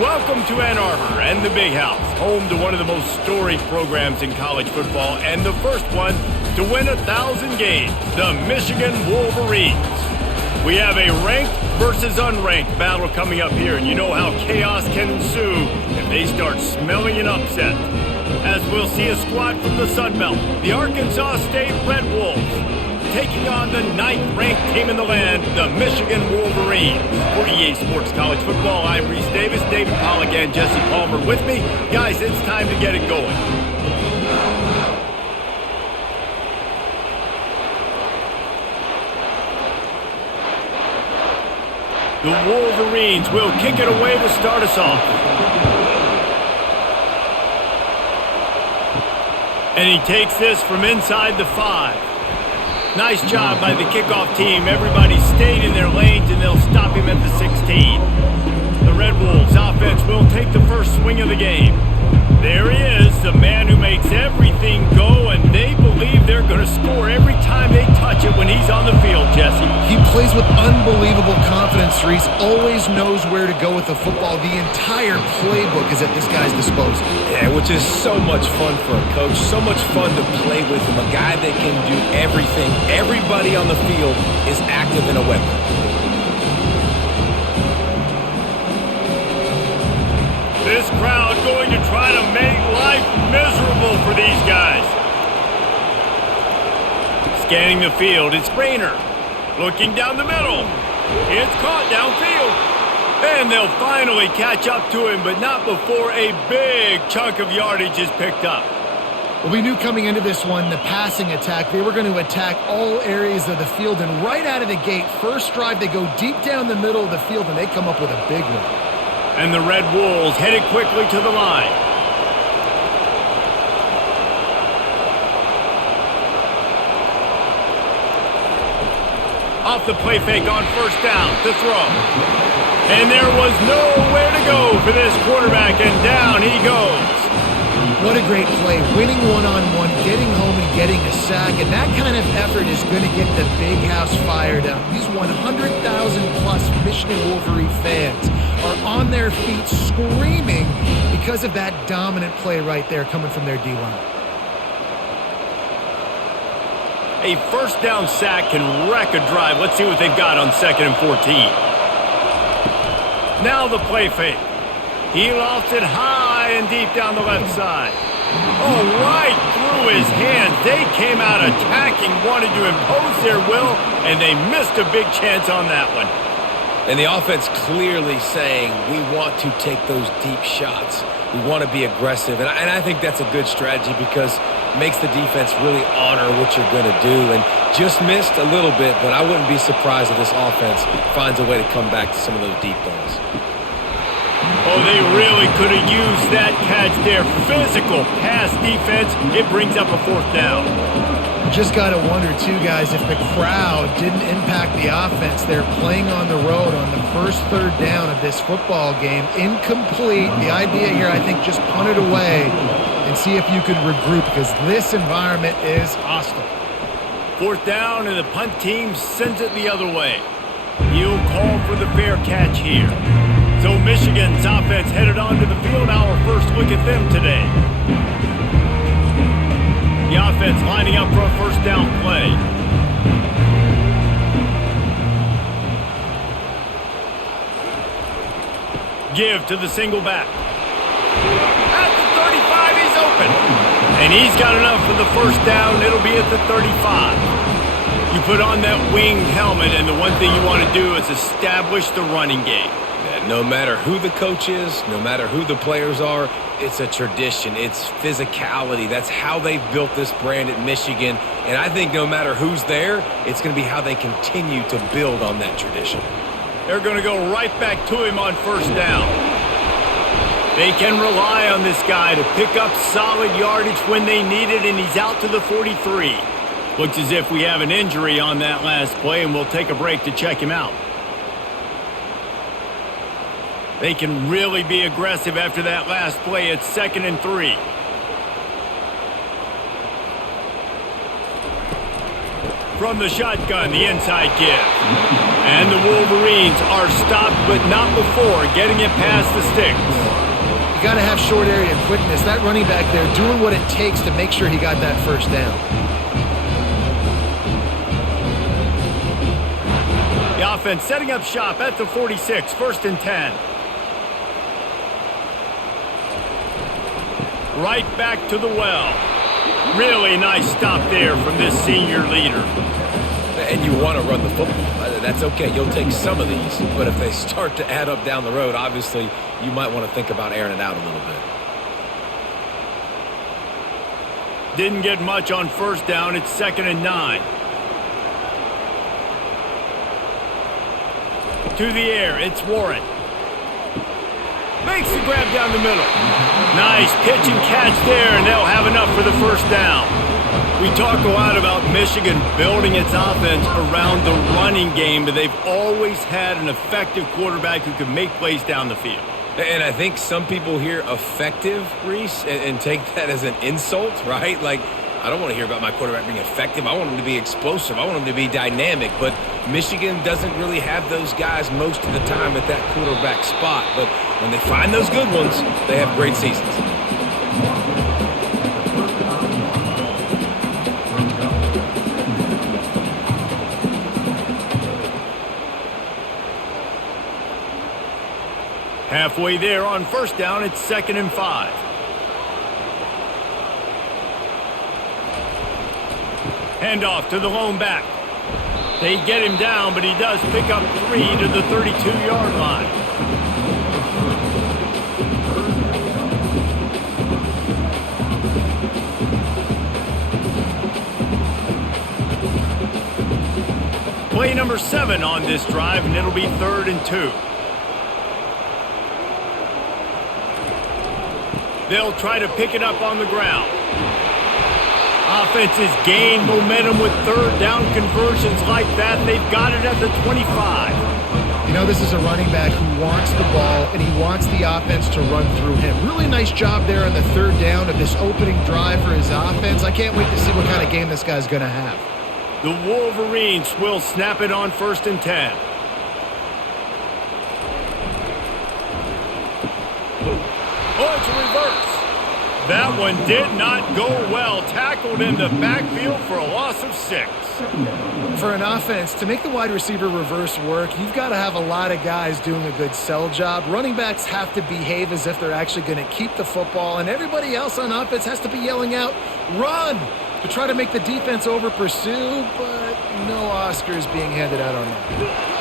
Welcome to Ann Arbor and the Big House, home to one of the most storied programs in college football and the first one to win 1,000 games, the Michigan Wolverines. We have a ranked versus unranked battle coming up here, and you know how chaos can ensue if they start smelling an upset. As we'll see a squad from the Sun Belt, the Arkansas State Red Wolves, taking on the 9th-ranked team in the land, the Michigan Wolverines. For EA Sports College Football, I'm Reese Davis, David Pollack, and Jesse Palmer with me. Guys, it's time to get it going. The Wolverines will kick it away to start us off. And he takes this from inside the 5. Nice job by the kickoff team. Everybody stayed in their lanes, and they'll stop him at the 16. The Red Wolves offense will take the first swing of the game. There he is, the man who makes everything go, and they believe they're going to score every time they touch it when he's on the field, Jesse. He plays with unbelievable confidence, Reese. Always knows where to go with the football. The entire playbook is at this guy's disposal. Yeah, which is so much fun for a coach, so much fun to play with him. A guy that can do everything. Everybody on the field is active in a weapon. This crowd going to try to make life miserable for these guys. Scanning the field, it's Rainer. Looking down the middle. It's caught downfield. And they'll finally catch up to him, but not before a big chunk of yardage is picked up. Well, we knew coming into this one, the passing attack, they were going to attack all areas of the field. And right out of the gate, first drive, they go deep down the middle of the field, and they come up with a big one. And the Red Wolves headed quickly to the line. Off the play fake on first down to throw. And there was nowhere to go for this quarterback, and down he goes. What a great play. Winning one-on-one, getting home and getting a sack, and that kind of effort is going to get the Big House fired up. These 100,000-plus Michigan Wolverine fans are on their feet screaming because of that dominant play right there coming from their D-line. A first down sack can wreck a drive. Let's see what they've got on 2nd and 14. Now the play fake. He lofts it high and deep down the left side. Oh, right through his hands. They came out attacking, wanted to impose their will, and they missed a big chance on that one. And the offense clearly saying, we want to take those deep shots. We want to be aggressive. And I think that's a good strategy because it makes the defense really honor what you're going to do. And just missed a little bit, but I wouldn't be surprised if this offense finds a way to come back to some of those deep balls. Oh, they really could have used that catch there. Physical pass defense. It brings up a 4th down. Just got to wonder, too, guys, if the crowd didn't impact the offense. They're playing on the road on the first 3rd down of this football game. Incomplete. The idea here, I think, just punt it away and see if you can regroup because this environment is hostile. 4th down, and the punt team sends it the other way. He'll call for the fair catch here. So Michigan's offense headed onto the field. Our first look at them today. The offense lining up for a first down play. Give to the single back. At the 35, he's open. And he's got enough for the first down. It'll be at the 35. You put on that winged helmet, and the one thing you want to do is establish the running game. No matter who the coach is, no matter who the players are, it's a tradition. It's physicality. That's how they've built this brand at Michigan. And I think no matter who's there, it's going to be how they continue to build on that tradition. They're going to go right back to him on first down. They can rely on this guy to pick up solid yardage when they need it, and he's out to the 43. Looks as if we have an injury on that last play, and we'll take a break to check him out. They can really be aggressive after that last play. It's 2nd and 3. From the shotgun, the inside give. And the Wolverines are stopped, but not before getting it past the sticks. You got to have short area quickness. That running back there doing what it takes to make sure he got that first down. The offense setting up shop at the 46, 1st and 10. Right back to the well. Really nice stop there from this senior leader. And you want to run the football. That's okay. You'll take some of these. But if they start to add up down the road, obviously, you might want to think about airing it out a little bit. Didn't get much on 1st down. It's 2nd and 9. To the air. It's Warren. Makes the grab down the middle. Nice pitch and catch there, and they'll have enough for the 1st down. We talk a lot about Michigan building its offense around the running game, but they've always had an effective quarterback who can make plays down the field. And I think some people hear effective, Reese, and take that as an insult, right? Like, I don't want to hear about my quarterback being effective. I want him to be explosive. I want him to be dynamic. But Michigan doesn't really have those guys most of the time at that quarterback spot. But when they find those good ones, they have great seasons. Halfway there on 1st down, it's 2nd and 5. Handoff to the lone back. They get him down, but he does pick up 3 to the 32-yard line. Play number 7 on this drive, and it'll be 3rd and 2. They'll try to pick it up on the ground. Offenses gain momentum with 3rd down conversions like that. They've got it at the 25. You know, this is a running back who wants the ball, and he wants the offense to run through him. Really nice job there on the 3rd down of this opening drive for his offense. I can't wait to see what kind of game this guy's going to have. The Wolverines will snap it on 1st and 10. Oh, it's a reverse. That one did not go well. Tackled in the backfield for a loss of 6. For an offense, to make the wide receiver reverse work, you've got to have a lot of guys doing a good sell job. Running backs have to behave as if they're actually going to keep the football, and everybody else on offense has to be yelling out, "Run!" to try to make the defense over-pursue, but no Oscars being handed out on that.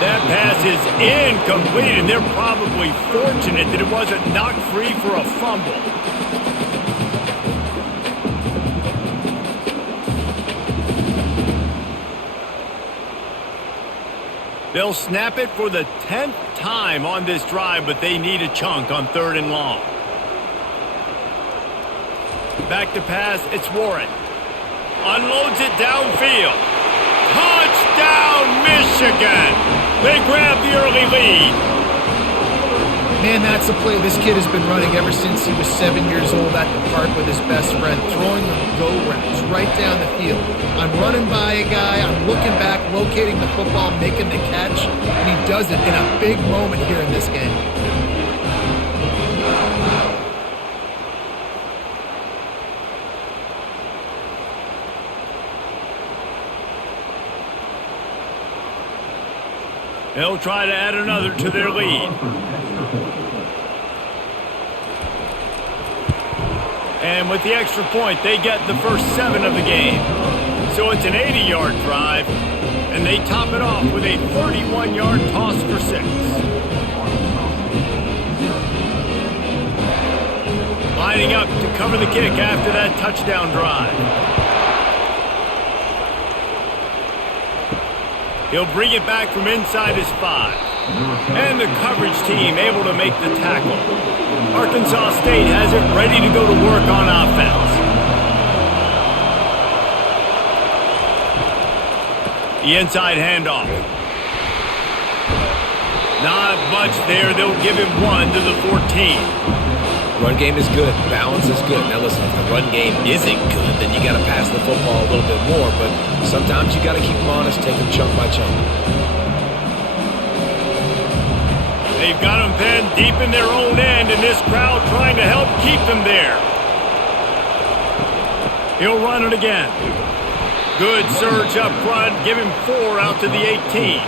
That pass is incomplete, and they're probably fortunate that it wasn't knocked free for a fumble. They'll snap it for the 10th time on this drive, but they need a chunk on 3rd and long. Back to pass, it's Warren. Unloads it downfield. Touchdown, Michigan! They grab the early lead. Man, that's a play this kid has been running ever since he was 7 years old at the park with his best friend, throwing them go routes right down the field. I'm running by a guy, I'm looking back, locating the football, making the catch, and he does it in a big moment here in this game. They'll try to add another to their lead. And with the extra point, they get the first 7 of the game. So it's an 80-yard drive, and they top it off with a 31-yard toss for 6. Lining up to cover the kick after that touchdown drive. He'll bring it back from inside his 5. And the coverage team able to make the tackle. Arkansas State has it ready to go to work on offense. The inside handoff. Not much there. They'll give him 1 to the 14. Run game is good. Balance is good. Now listen, if the run game isn't good, then you got to pass the football a little bit more. But sometimes you got to keep them honest, take them chunk by chunk. They've got them pinned deep in their own end, and this crowd trying to help keep them there. He'll run it again. Good surge up front, give him 4 out to the 18.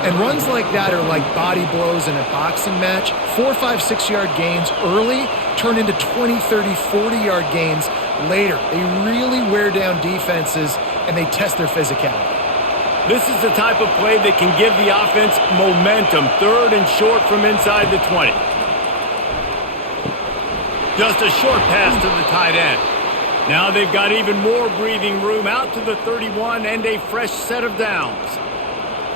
And runs like that are like body blows in a boxing match. 4, 5, 6-yard gains early turn into 20, 30, 40-yard gains later. They really wear down defenses, and they test their physicality. This is the type of play that can give the offense momentum. 3rd and short from inside the 20. Just a short pass to the tight end. Now they've got even more breathing room out to the 31 and a fresh set of downs.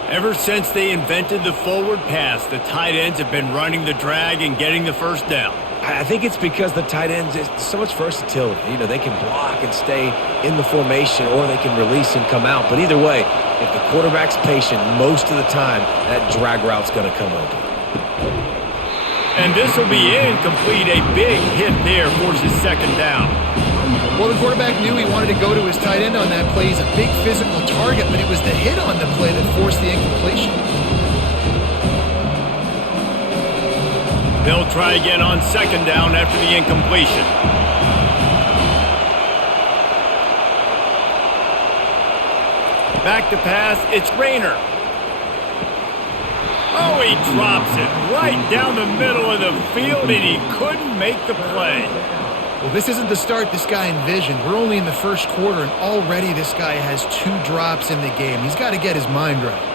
Ever since they invented the forward pass, the tight ends have been running the drag and getting the first down. I think it's because the tight ends is so much versatility. You know, they can block and stay in the formation, or they can release and come out. But either way, if the quarterback's patient, most of the time, that drag route's going to come open. And this will be incomplete. A big hit there forces 2nd down. Well, the quarterback knew he wanted to go to his tight end on that play. He's a big physical target, but it was the hit on the play that forced the incompletion. They'll try again on 2nd down after the incompletion. Back to pass, it's Rainer. Oh, he drops it right down the middle of the field, and he couldn't make the play. Well, this isn't the start this guy envisioned. We're only in the first quarter, and already this guy has 2 drops in the game. He's got to get his mind right.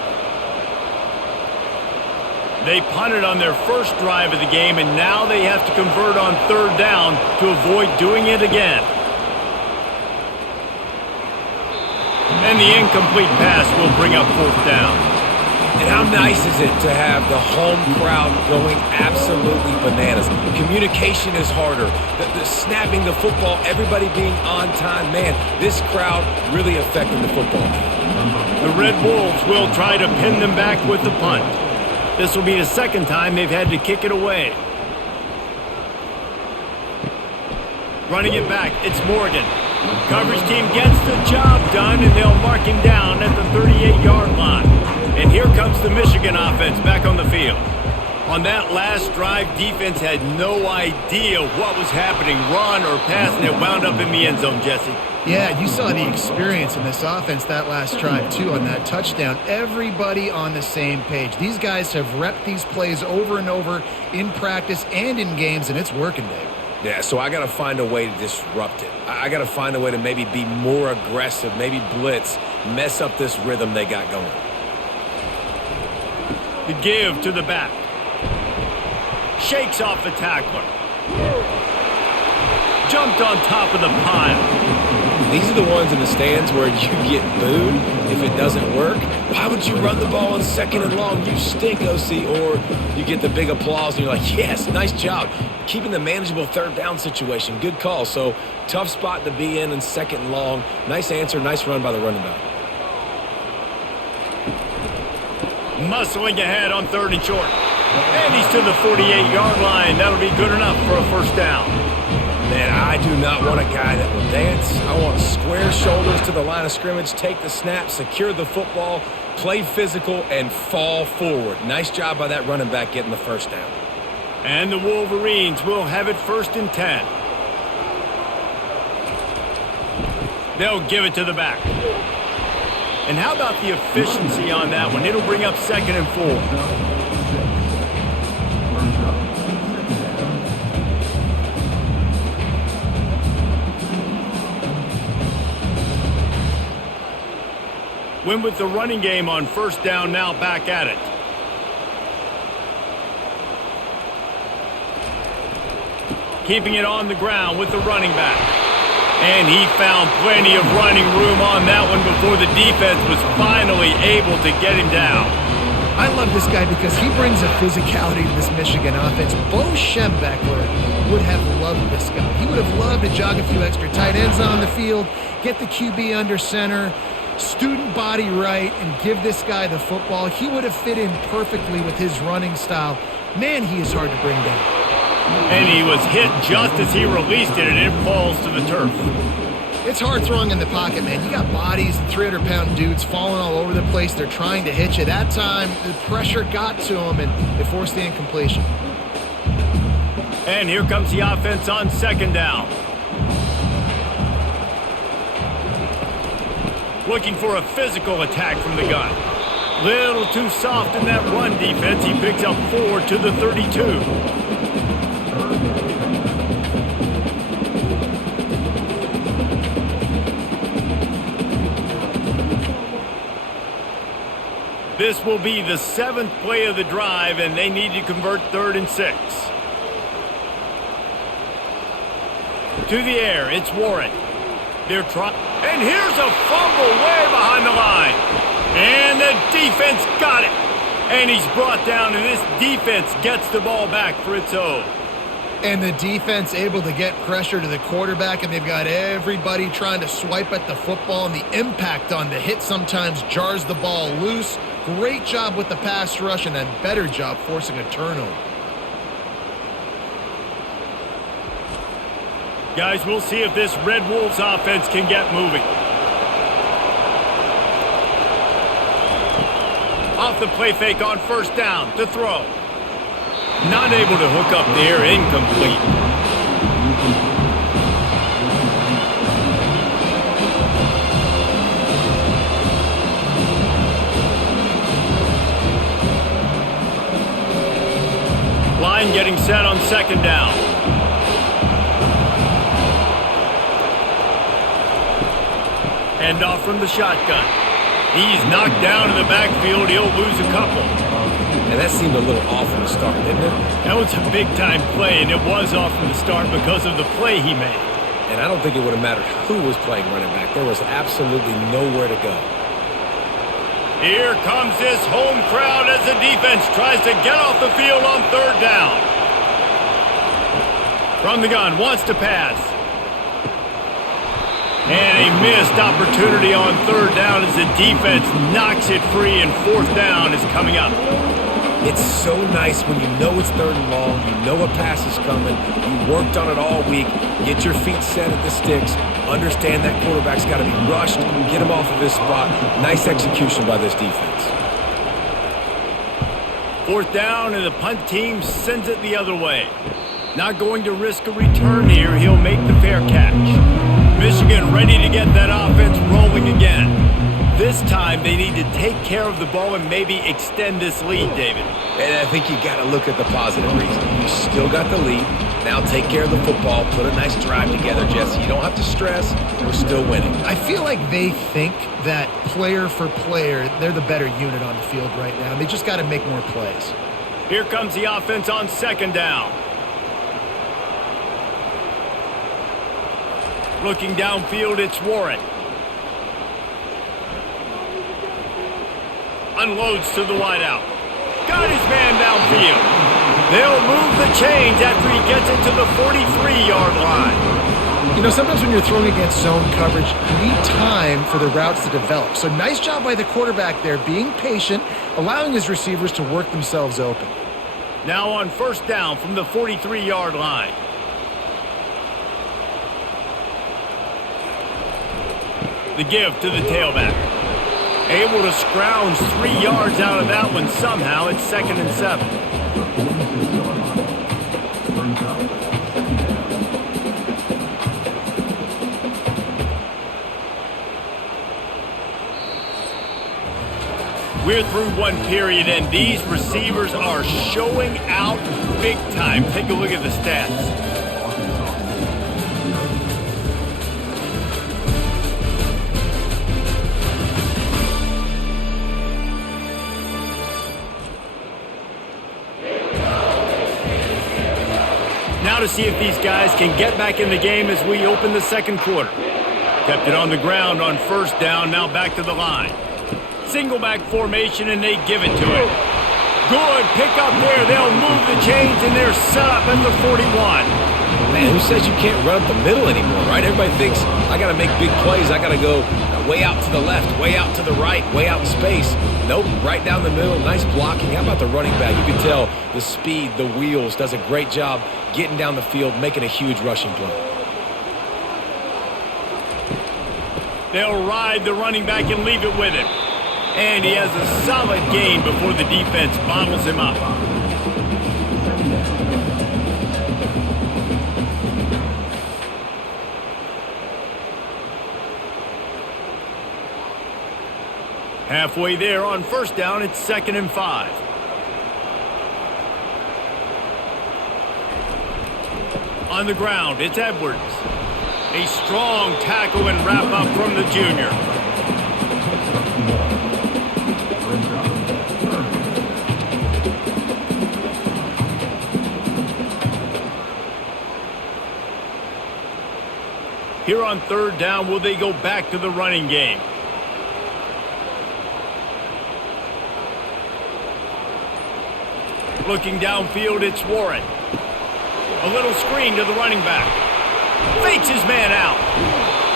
They punted on their first drive of the game, and now they have to convert on 3rd down to avoid doing it again. And the incomplete pass will bring up 4th down. And how nice is it to have the home crowd going absolutely bananas? Communication is harder. The snapping the football, everybody being on time. Man, this crowd really affecting the football game. The Red Wolves will try to pin them back with the punt. This will be the 2nd time they've had to kick it away. Running it back, it's Morgan. Coverage team gets the job done, and they'll mark him down at the 38-yard line. And here comes the Michigan offense back on the field. On that last drive, defense had no idea what was happening, run or pass, and it wound up in the end zone, Jesse. Yeah, you saw the experience in this offense that last drive, too, on that touchdown. Everybody on the same page. These guys have repped these plays over and over in practice and in games, and it's working, Dave. Yeah, so I got to find a way to disrupt it. I got to find a way to maybe be more aggressive, maybe blitz, mess up this rhythm they got going. The give to the back. Shakes off the tackler. Jumped on top of the pile. These are the ones in the stands where you get booed if it doesn't work. Why would you run the ball on 2nd and long? You stink, OC. Or you get the big applause and you're like, yes, nice job. Keeping the manageable 3rd down situation. Good call. So tough spot to be in 2nd and long. Nice answer, nice run by the running back. Muscling ahead on 3rd and short. And he's to the 48-yard line. That'll be good enough for a 1st down. Man, I do not want a guy that will dance. I want square shoulders to the line of scrimmage, take the snap, secure the football, play physical, and fall forward. Nice job by that running back getting the 1st down. And the Wolverines will have it 1st and 10. They'll give it to the back. And how about the efficiency on that one? It'll bring up 2nd and 4. Win with the running game on 1st down, now back at it. Keeping it on the ground with the running back. And he found plenty of running room on that one before the defense was finally able to get him down. I love this guy because he brings a physicality to this Michigan offense. Bo Schembechler would have loved this guy. He would have loved to jog a few extra tight ends on the field, get the QB under center, student body right, and give this guy the football. He would have fit in perfectly with his running style. Man, he is hard to bring down. And he was hit just as he released it, and it falls to the turf. It's hard throwing in the pocket, man. You got bodies, 300-pound dudes falling all over the place. They're trying to hit you. That time, the pressure got to them, and it forced the incompletion. And here comes the offense on second down. Looking for a physical attack from the gun. Little too soft in that run defense. He picks up 4 to the 32. This will be the 7th play of the drive, and they need to convert 3rd and 6. To the air, it's Warren. They're trying, and here's a fumble way behind the line. And the defense got it. And he's brought down, and this defense gets the ball back for its own. And the defense able to get pressure to the quarterback, and they've got everybody trying to swipe at the football, and the impact on the hit sometimes jars the ball loose. Great job with the pass rush, and then better job forcing a turnover. Guys, we'll see if this Red Wolves offense can get moving. Off the play fake on first down to throw. Not able to hook up there, incomplete. Line getting set on second down. Hand off from the shotgun. He's knocked down in the backfield. He'll lose a couple. And that seemed a little off from the start, didn't it? That was a big-time play, and it was off from the start because of the play he made. And I don't think it would have mattered who was playing running back. There was absolutely nowhere to go. Here comes this home crowd as the defense tries to get off the field on third down. From the gun, wants to pass. And a missed opportunity on third down as the defense knocks it free, and fourth down is coming up. It's so nice when you know it's 3rd and long, you know a pass is coming, you worked on it all week, get your feet set at the sticks, understand that quarterback's got to be rushed, get him off of his spot. Nice execution by this defense. Fourth down, and the punt team sends it the other way. Not going to risk a return here. He'll make the fair catch. Michigan ready to get that offense rolling again. This time they need to take care of the ball and maybe extend this lead, David. And I think you got to look at the positive reason. You still got the lead. Now take care of the football. Put a nice drive together, Jesse. You don't have to stress. We're still winning. I feel like they think that player for player, they're the better unit on the field right now. They just got to make more plays. Here comes the offense on second down. Looking downfield, it's Warren. Unloads to the wideout. Got his man downfield. They'll move the chains after he gets it to the 43-yard line. You know, sometimes when you're throwing against zone coverage, you need time for the routes to develop. So nice job by the quarterback there, being patient, allowing his receivers to work themselves open. Now on first down from the 43-yard line. The give to the tailback. Able to scrounge 3 yards out of that one somehow. It's 2nd and 7. We're through one period, and these receivers are showing out big time. Take a look at the stats. Now to see if these guys can get back in the game as we open the second quarter. Kept it on the ground on first down, now back to the line. Single back formation, and they give it to it. Good pick up there. They'll move the chains, and they're set up at the 41. Man, who says you can't run up the middle anymore, right? Everybody thinks, I got to make big plays. I got to go way out to the left, way out to the right, way out in space. Nope, right down the middle. Nice blocking. How about the running back? You can tell the speed, the wheels, does a great job getting down the field, making a huge rushing play. They'll ride the running back and leave it with him. And he has a solid gain before the defense bottles him up. Halfway there on first down, it's 2nd and 5. On the ground, it's Edwards. A strong tackle and wrap up from the junior. Here on 3rd down, will they go back to the running game? Looking downfield, it's Warren. A little screen to the running back. Fakes his man out.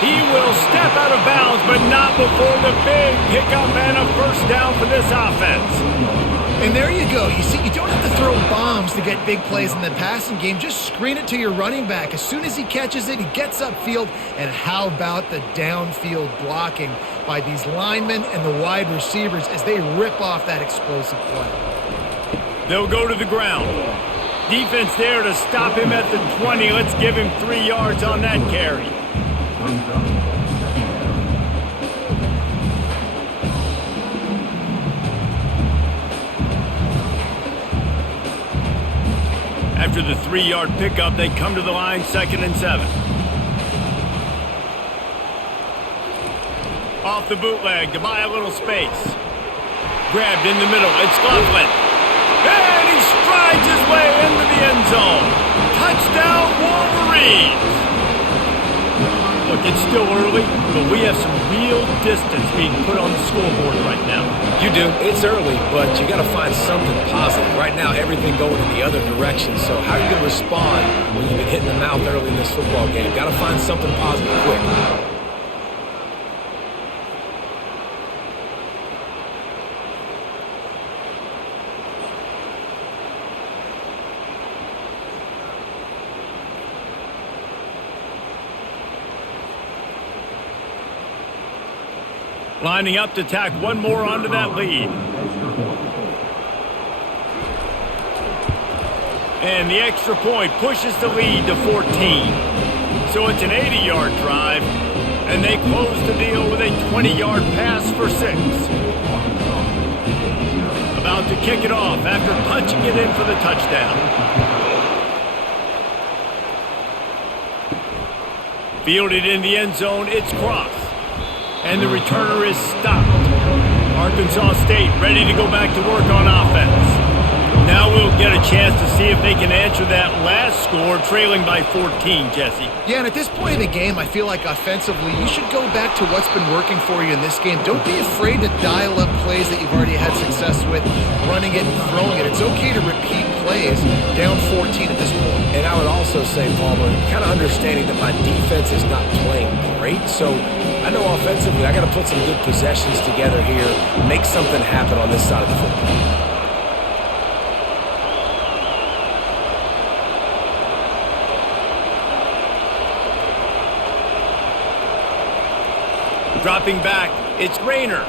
He will step out of bounds, but not before the big pickup and a first down for this offense. And there you go. You see, you don't have to throw bombs to get big plays in the passing game. Just screen it to your running back. As soon as he catches it, he gets upfield. And how about the downfield blocking by these linemen and the wide receivers as they rip off that explosive play? They'll go to the ground. Defense there to stop him at the 20. Let's give him 3 yards on that carry. After the 3-yard pickup, they come to the line, 2nd and 7. Off the bootleg to buy a little space. Grabbed in the middle, it's Coughlin. And he strides his way into the end zone. Touchdown, Wolverines! Look, it's still early, but we have some real distance being put on the scoreboard right now. You do. It's early, but you got to find something positive. Right now, everything going in the other direction. So how are you going to respond when you've been hitting the mouth early in this football game? Got to find something positive quick. Lining up to tack one more onto that lead. And the extra point pushes the lead to 14. So it's an 80-yard drive, and they close the deal with a 20-yard pass for 6. About to kick it off after punching it in for the touchdown. Fielded in the end zone, it's Cross. And the returner is stopped. Arkansas State ready to go back to work on offense. Now we'll get a chance to see if they can answer that last score, trailing by 14, Jesse. Yeah, and at this point of the game, I feel like offensively, you should go back to what's been working for you in this game. Don't be afraid to dial up plays that you've already had success with, running it and throwing it. It's okay to repeat plays down 14 at this point. And I would also say, Palmer, kind of understanding that my defense is not playing great, so I know offensively I got to put some good possessions together here, make something happen on this side of the football. Dropping back, it's Rayner.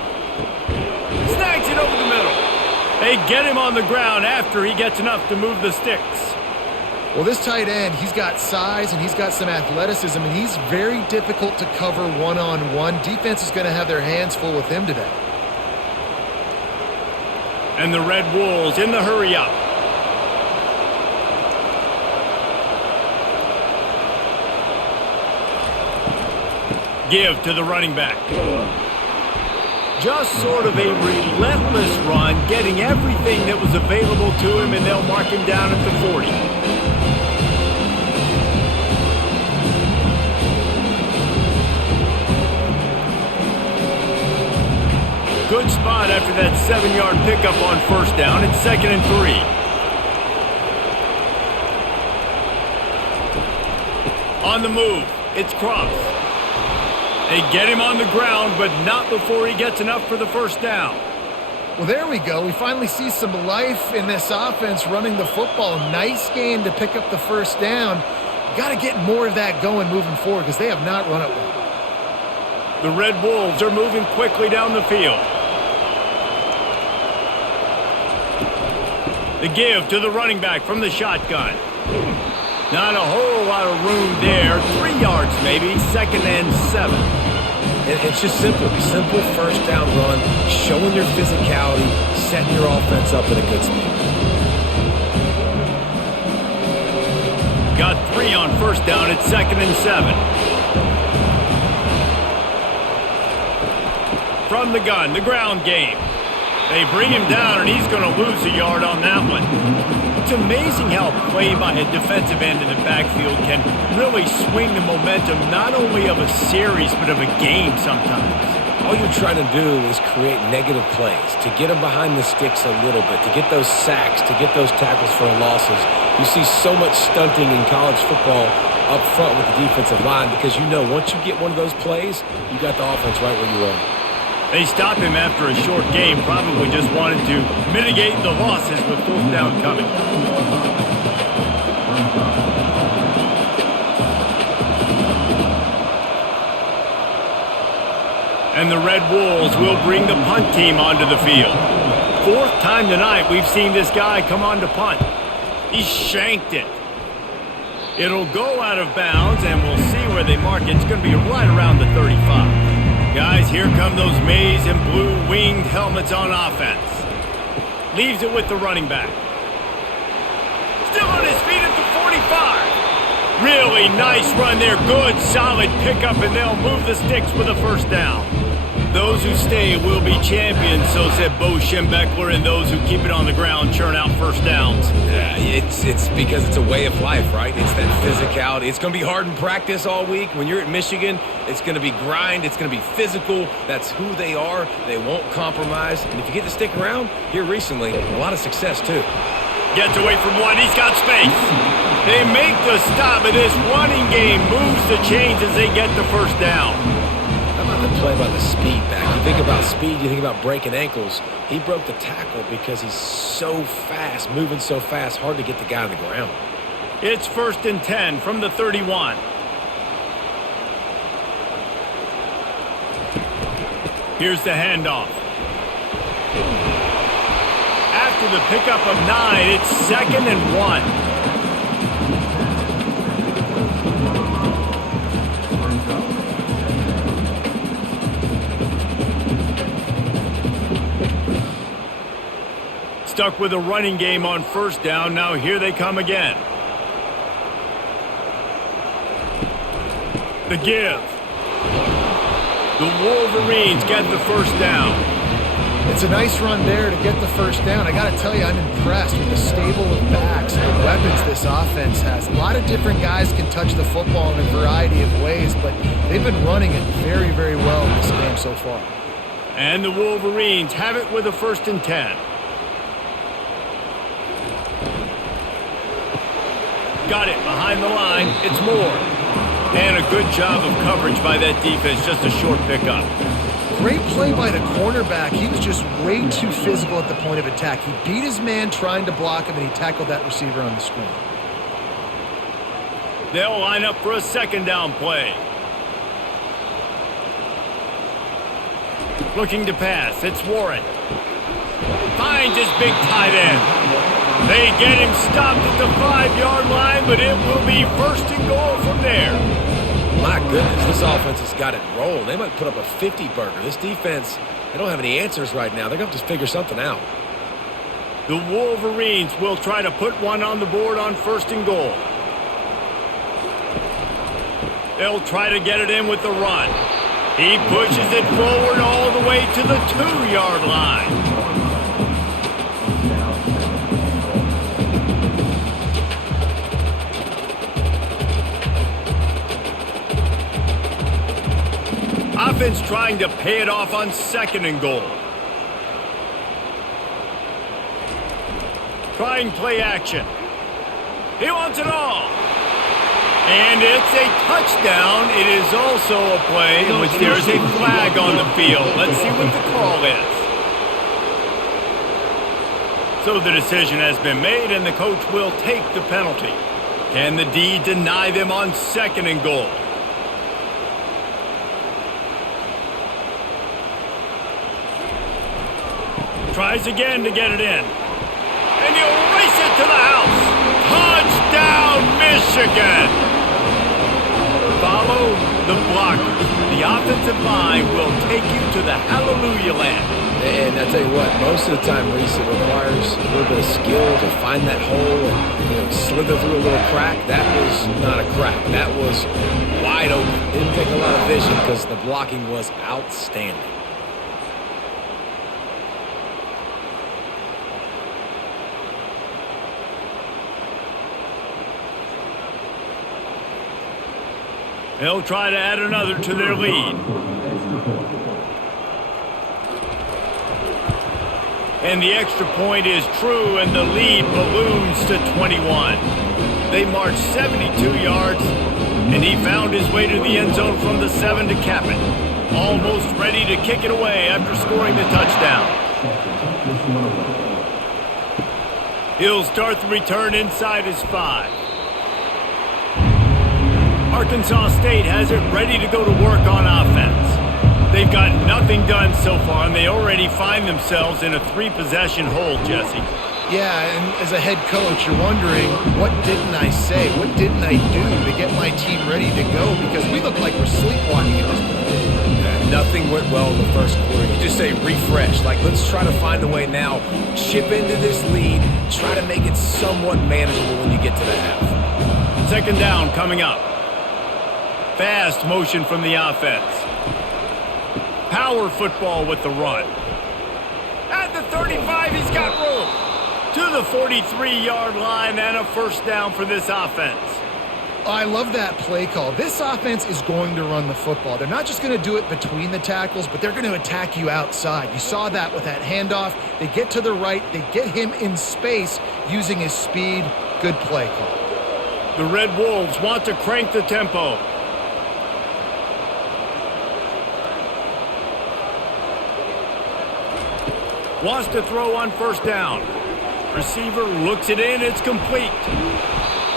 Snags it over the middle. They get him on the ground after he gets enough to move the sticks. Well, this tight end, he's got size and he's got some athleticism, and he's very difficult to cover one-on-one. Defense is going to have their hands full with him today. And the Red Wolves in the hurry-up. Give to the running back. Just sort of a relentless run, getting everything that was available to him, and they'll mark him down at the 40. Good spot after that 7-yard pickup on first down. It's 2nd and 3. On the move, it's Cross. They get him on the ground, but not before he gets enough for the first down. Well, there we go. We finally see some life in this offense running the football. Nice game to pick up the first down. You got to get more of that going moving forward because they have not run it well. The Red Wolves are moving quickly down the field. The give to the running back from the shotgun. Not a whole lot of room there. 3 yards maybe, 2nd and 7. It's just simple. Simple first down run, showing your physicality, setting your offense up at a good speed. Got 3 on first down at 2nd and 7. From the gun, the ground game. They bring him down, and he's going to lose a yard on that one. It's amazing how play by a defensive end in the backfield can really swing the momentum not only of a series but of a game sometimes. All you're trying to do is create negative plays, to get them behind the sticks a little bit, to get those sacks, to get those tackles for losses. You see so much stunting in college football up front with the defensive line because you know once you get one of those plays, you got the offense right where you are. They stopped him after a short game, probably just wanted to mitigate the losses with 4th down coming. And the Red Wolves will bring the punt team onto the field. 4th time tonight we've seen this guy come on to punt. He shanked it. It'll go out of bounds, and we'll see where they mark it. It's going to be right around the 35. Guys, here come those maize and blue winged helmets on offense. Leaves it with the running back. Still on his feet at the 45. Really nice run there. Good, solid pickup, and they'll move the sticks with a 1st down. Those who stay will be champions, so said Bo Schembechler, and those who keep it on the ground churn out 1st downs. Yeah, it's because it's a way of life, right? It's that physicality. It's going to be hard in practice all week. When you're at Michigan, it's going to be grind. It's going to be physical. That's who they are. They won't compromise. And if you get to stick around, here recently, a lot of success too. Gets away from one. He's got space. They make the stop, and this running game moves the chains as they get the 1st down. How about the play by the speed back? You think about speed, you think about breaking ankles. He broke the tackle because he's so fast, moving so fast, hard to get the guy on the ground. It's 1st and 10 from the 31. Here's the handoff. After the pickup of 9, it's 2nd and 1. Stuck with a running game on 1st down. Now here they come again. The give. The Wolverines get the 1st down. It's a nice run there to get the 1st down. I got to tell you, I'm impressed with the stable of backs and the weapons this offense has. A lot of different guys can touch the football in a variety of ways, but they've been running it very, very well in this game so far. And the Wolverines have it with a 1st and 10. Got it behind the line. It's Moore. And a good job of coverage by that defense. Just a short pickup. Great play by the cornerback. He was just way too physical at the point of attack. He beat his man trying to block him, and he tackled that receiver on the screen. They'll line up for a 2nd down play. Looking to pass. It's Warren. Finds his big tight end. They get him stopped at the 5-yard line, but it will be 1st and goal from there. My goodness, this offense has got it rolling. They might put up a 50-burger. This defense, they don't have any answers right now. They're going to have to figure something out. The Wolverines will try to put one on the board on 1st and goal. They'll try to get it in with the run. He pushes it forward all the way to the 2-yard line. Offense trying to pay it off on 2nd and goal. Trying play action. He wants it all. And it's a touchdown. It is also a play in which there is a flag on the field. Let's see what the call is. So the decision has been made, and the coach will take the penalty. Can the D deny them on 2nd and goal? Tries again to get it in. And he'll race it to the house. Touchdown, Michigan! Follow the blockers. The offensive line will take you to the hallelujah land. And I tell you what, most of the time, Reese, it requires a little bit of skill to find that hole and slither through a little crack. That was not a crack. That was wide open. Didn't take a lot of vision because the blocking was outstanding. They'll try to add another to their lead. And the extra point is true, and the lead balloons to 21. They marched 72 yards, and he found his way to the end zone from the 7 to cap it. Almost ready to kick it away after scoring the touchdown. He'll start the return inside his 5. Arkansas State has it ready to go to work on offense. They've got nothing done so far, and they already find themselves in a 3-possession hole, Jesse. Yeah, and as a head coach, you're wondering, what didn't I say? What didn't I do to get my team ready to go? Because we look like we're sleepwalking at this point. Yeah, nothing went well in the first quarter. You just say refresh. Like, let's try to find a way now. Chip into this lead. Try to make it somewhat manageable when you get to the half. Second down coming up. Fast motion from the offense. Power football with the run. At the 35, he's got room. To the 43-yard line and a first down for this offense. I love that play call. This offense is going to run the football. They're not just going to do it between the tackles, but they're going to attack you outside. You saw that with that handoff. They get to the right. They get him in space using his speed. Good play call. The Red Wolves want to crank the tempo. Wants to throw on first down. Receiver looks it in. It's complete.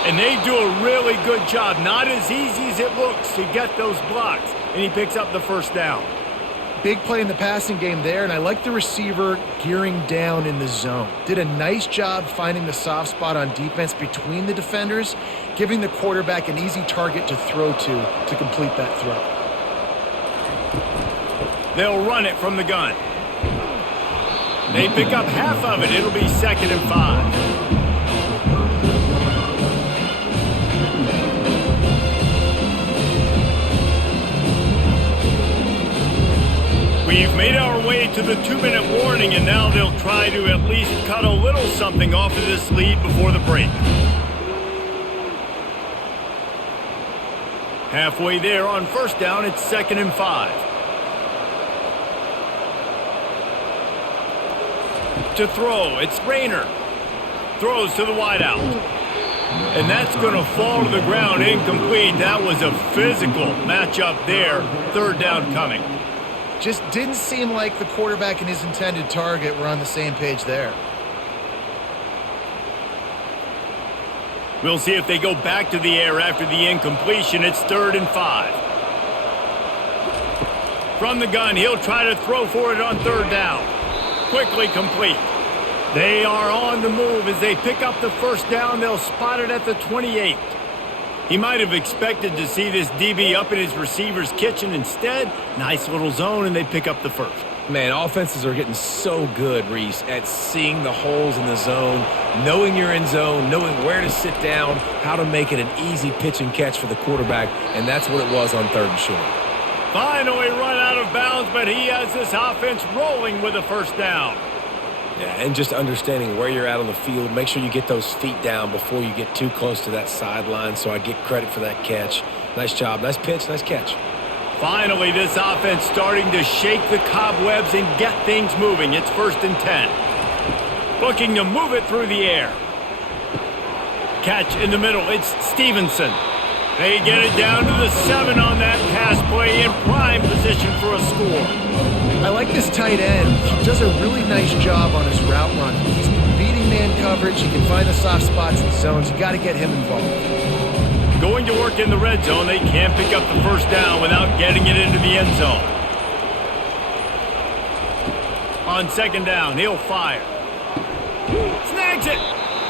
And they do a really good job. Not as easy as it looks to get those blocks. And he picks up the first down. Big play in the passing game there, and I like the receiver gearing down in the zone. Did a nice job finding the soft spot on defense between the defenders, giving the quarterback an easy target to throw to complete that throw. They'll run it from the gun. They pick up half of it. It'll be 2nd and 5. We've made our way to the 2-minute warning, and now they'll try to at least cut a little something off of this lead before the break. Halfway there on first down, it's 2nd and 5. To throw, it's Rayner. Throws to the wideout. And that's going to fall to the ground, incomplete. That was a physical matchup there. 3rd down coming. Just didn't seem like the quarterback and his intended target were on the same page there. We'll see if they go back to the air after the incompletion. It's 3rd and 5. From the gun, he'll try to throw for it on 3rd down. Quickly complete. They are on the move as they pick up the first down. They'll spot it at the 28. He might have expected to see this DB up in his receiver's kitchen. Instead, nice little zone, and they pick up the first. Man, offenses are getting so good, Reese, at seeing the holes in the zone, knowing you're in zone, knowing where to sit down, how to make it an easy pitch and catch for the quarterback, and that's what it was on 3rd and short. Finally run out of bounds, but he has this offense rolling with a first down. Yeah, and just understanding where you're at on the field. Make sure you get those feet down before you get too close to that sideline, so I get credit for that catch. Nice job. Nice pitch. Nice catch. Finally, this offense starting to shake the cobwebs and get things moving. It's 1st and 10. Looking to move it through the air. Catch in the middle. It's Stevenson. They get it down to the 7 on that pass play in prime position for a score. I like this tight end. He does a really nice job on his route run. He's beating man coverage. He can find the soft spots in the zones. You got to get him involved. Going to work in the red zone. They can't pick up the first down without getting it into the end zone. On second down, he'll fire. Snags it.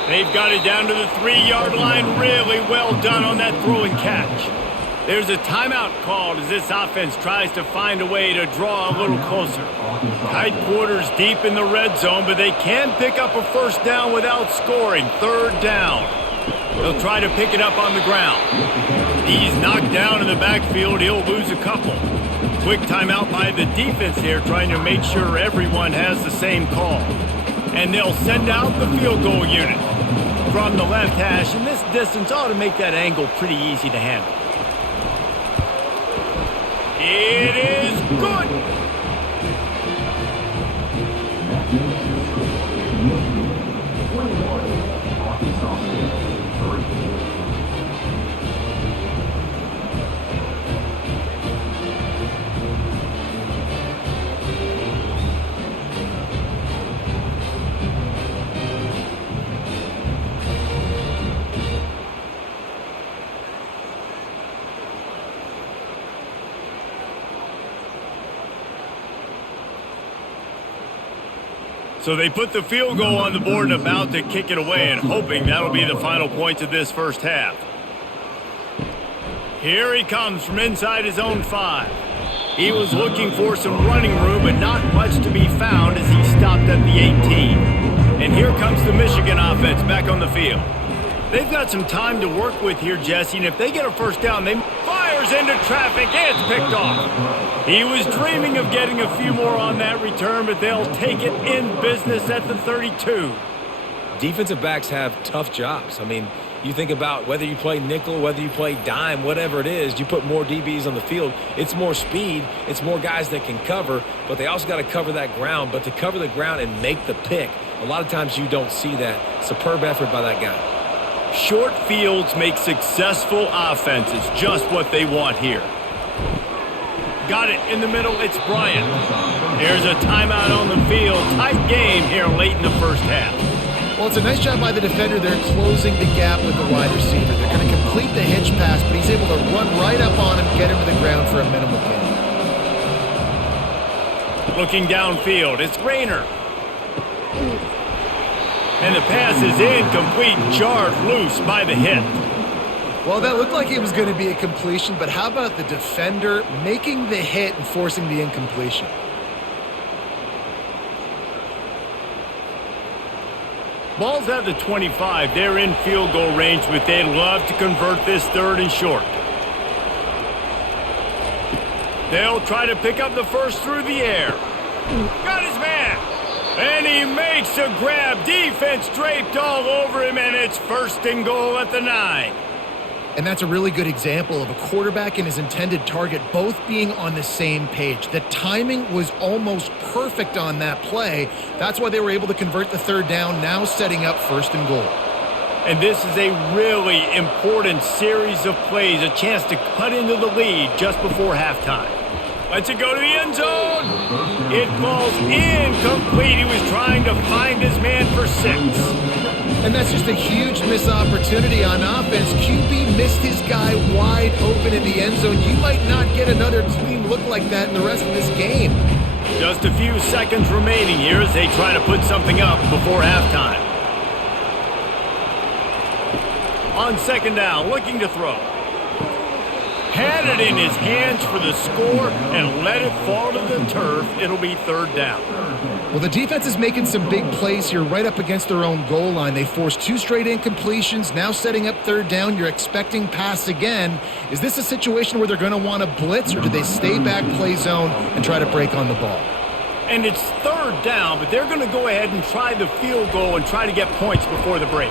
They've got it down to the 3-yard line. Really well done on that throw and catch. There's a timeout called as this offense tries to find a way to draw a little closer. Tight quarters deep in the red zone, but they can pick up a first down without scoring. Third down. They'll try to pick it up on the ground. He's knocked down in the backfield. He'll lose a couple. Quick timeout by the defense here, trying to make sure everyone has the same call. And they'll send out the field goal unit from the left hash, and this distance ought to make that angle pretty easy to handle. It is good. So they put the field goal on the board and about to kick it away, and hoping that'll be the final points of this first half. Here he comes from inside his own 5. He was looking for some running room, but not much to be found as he stopped at the 18. And here comes the Michigan offense back on the field. They've got some time to work with here, Jesse, and if they get a first down, they fires into traffic. It's picked off. He was dreaming of getting a few more on that return, but they'll take it in business at the 32. Defensive backs have tough jobs. I mean, you think about whether you play nickel, whether you play dime, whatever it is, you put more DBs on the field. It's more speed. It's more guys that can cover, but they also got to cover that ground. But to cover the ground and make the pick, a lot of times you don't see that. Superb effort by that guy. Short fields make successful offenses, just what they want here. Got it in the middle, it's Bryant. There's a timeout on the field. Tight game here late in the first half. Well, it's a nice job by the defender. They're closing the gap with the wide receiver. They're going to complete the hitch pass, but he's able to run right up on him, get him to the ground for a minimal gain. Looking downfield, it's Rayner. And the pass is incomplete, jarred loose by the hit. Well, that looked like it was going to be a completion, but how about the defender making the hit and forcing the incompletion? Ball's at the 25. They're in field goal range, but they'd love to convert this third and short. They'll try to pick up the first through the air. Got his man. And he makes a grab. Defense draped all over him, and it's first and goal at the 9. And that's a really good example of a quarterback and his intended target both being on the same page. The timing was almost perfect on that play. That's why they were able to convert the third down, now setting up first and goal. And this is a really important series of plays, a chance to cut into the lead just before halftime. Lets it go to the end zone. It falls incomplete. He was trying to find his man for 6. And that's just a huge missed opportunity on offense. QB missed his guy wide open in the end zone. You might not get another clean look like that in the rest of this game. Just a few seconds remaining here as they try to put something up before halftime. On second down, looking to throw. Had it in his hands for the score and let it fall to the turf. It'll be third down. Well, the defense is making some big plays here right up against their own goal line. They forced 2 straight incompletions, now setting up third down. You're expecting pass again. Is this a situation where they're going to want to blitz, or do they stay back, play zone, and try to break on the ball? And it's third down, but they're going to go ahead and try the field goal and try to get points before the break.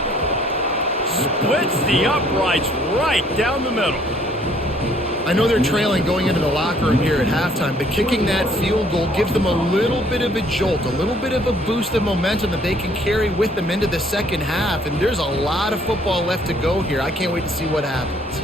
Splits the uprights right down the middle. I know they're trailing going into the locker room here at halftime, but kicking that field goal gives them a little bit of a jolt, a little bit of a boost of momentum that they can carry with them into the second half. And there's a lot of football left to go here. I can't wait to see what happens.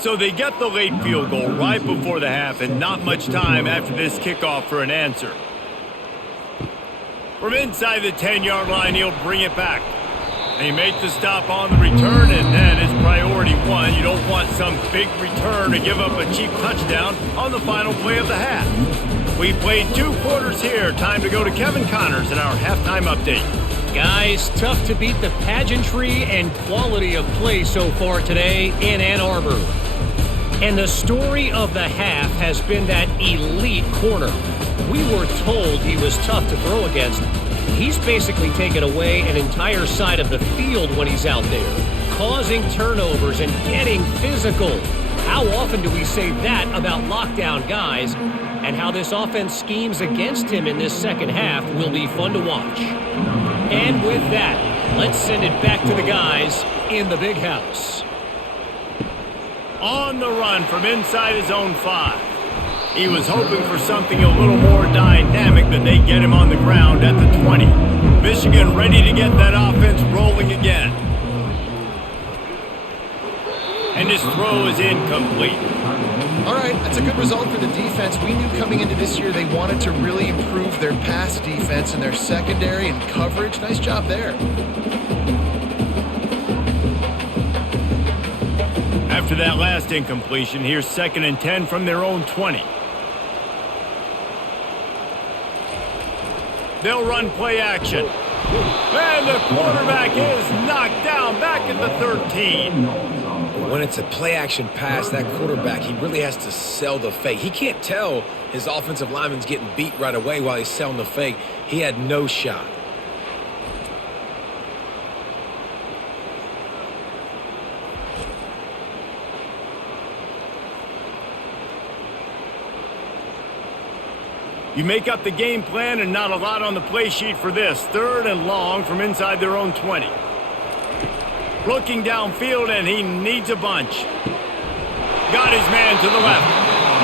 So they get the late field goal right before the half and not much time after this kickoff for an answer. From inside the 10-yard line, he'll bring it back. They make the stop on the return, and then it's priority one. You don't want some big return to give up a cheap touchdown on the final play of the half. We've played 2 quarters here. Time to go to Kevin Connors in our halftime update. Guys, tough to beat the pageantry and quality of play so far today in Ann Arbor. And the story of the half has been that elite corner. We were told he was tough to throw against. He's basically taken away an entire side of the field when he's out there, causing turnovers and getting physical. How often do we say that about lockdown guys? And how this offense schemes against him in this second half will be fun to watch. And with that, let's send it back to the guys in the big house. On the run from inside his own 5. He was hoping for something a little more dynamic, but they get him on the ground at the 20. Michigan ready to get that offense rolling again. And his throw is incomplete. All right, that's a good result for the defense. We knew coming into this year they wanted to really improve their pass defense and their secondary and coverage. Nice job there. After that last incompletion, here's 2nd and 10 from their own 20. They'll run play action. And the quarterback is knocked down back at the 13. When it's a play-action pass, that quarterback, he really has to sell the fake. He can't tell his offensive lineman's getting beat right away while he's selling the fake. He had no shot. You make up the game plan and not a lot on the play sheet for this. 3rd and long from inside their own 20. Looking downfield, and he needs a bunch. Got his man to the left.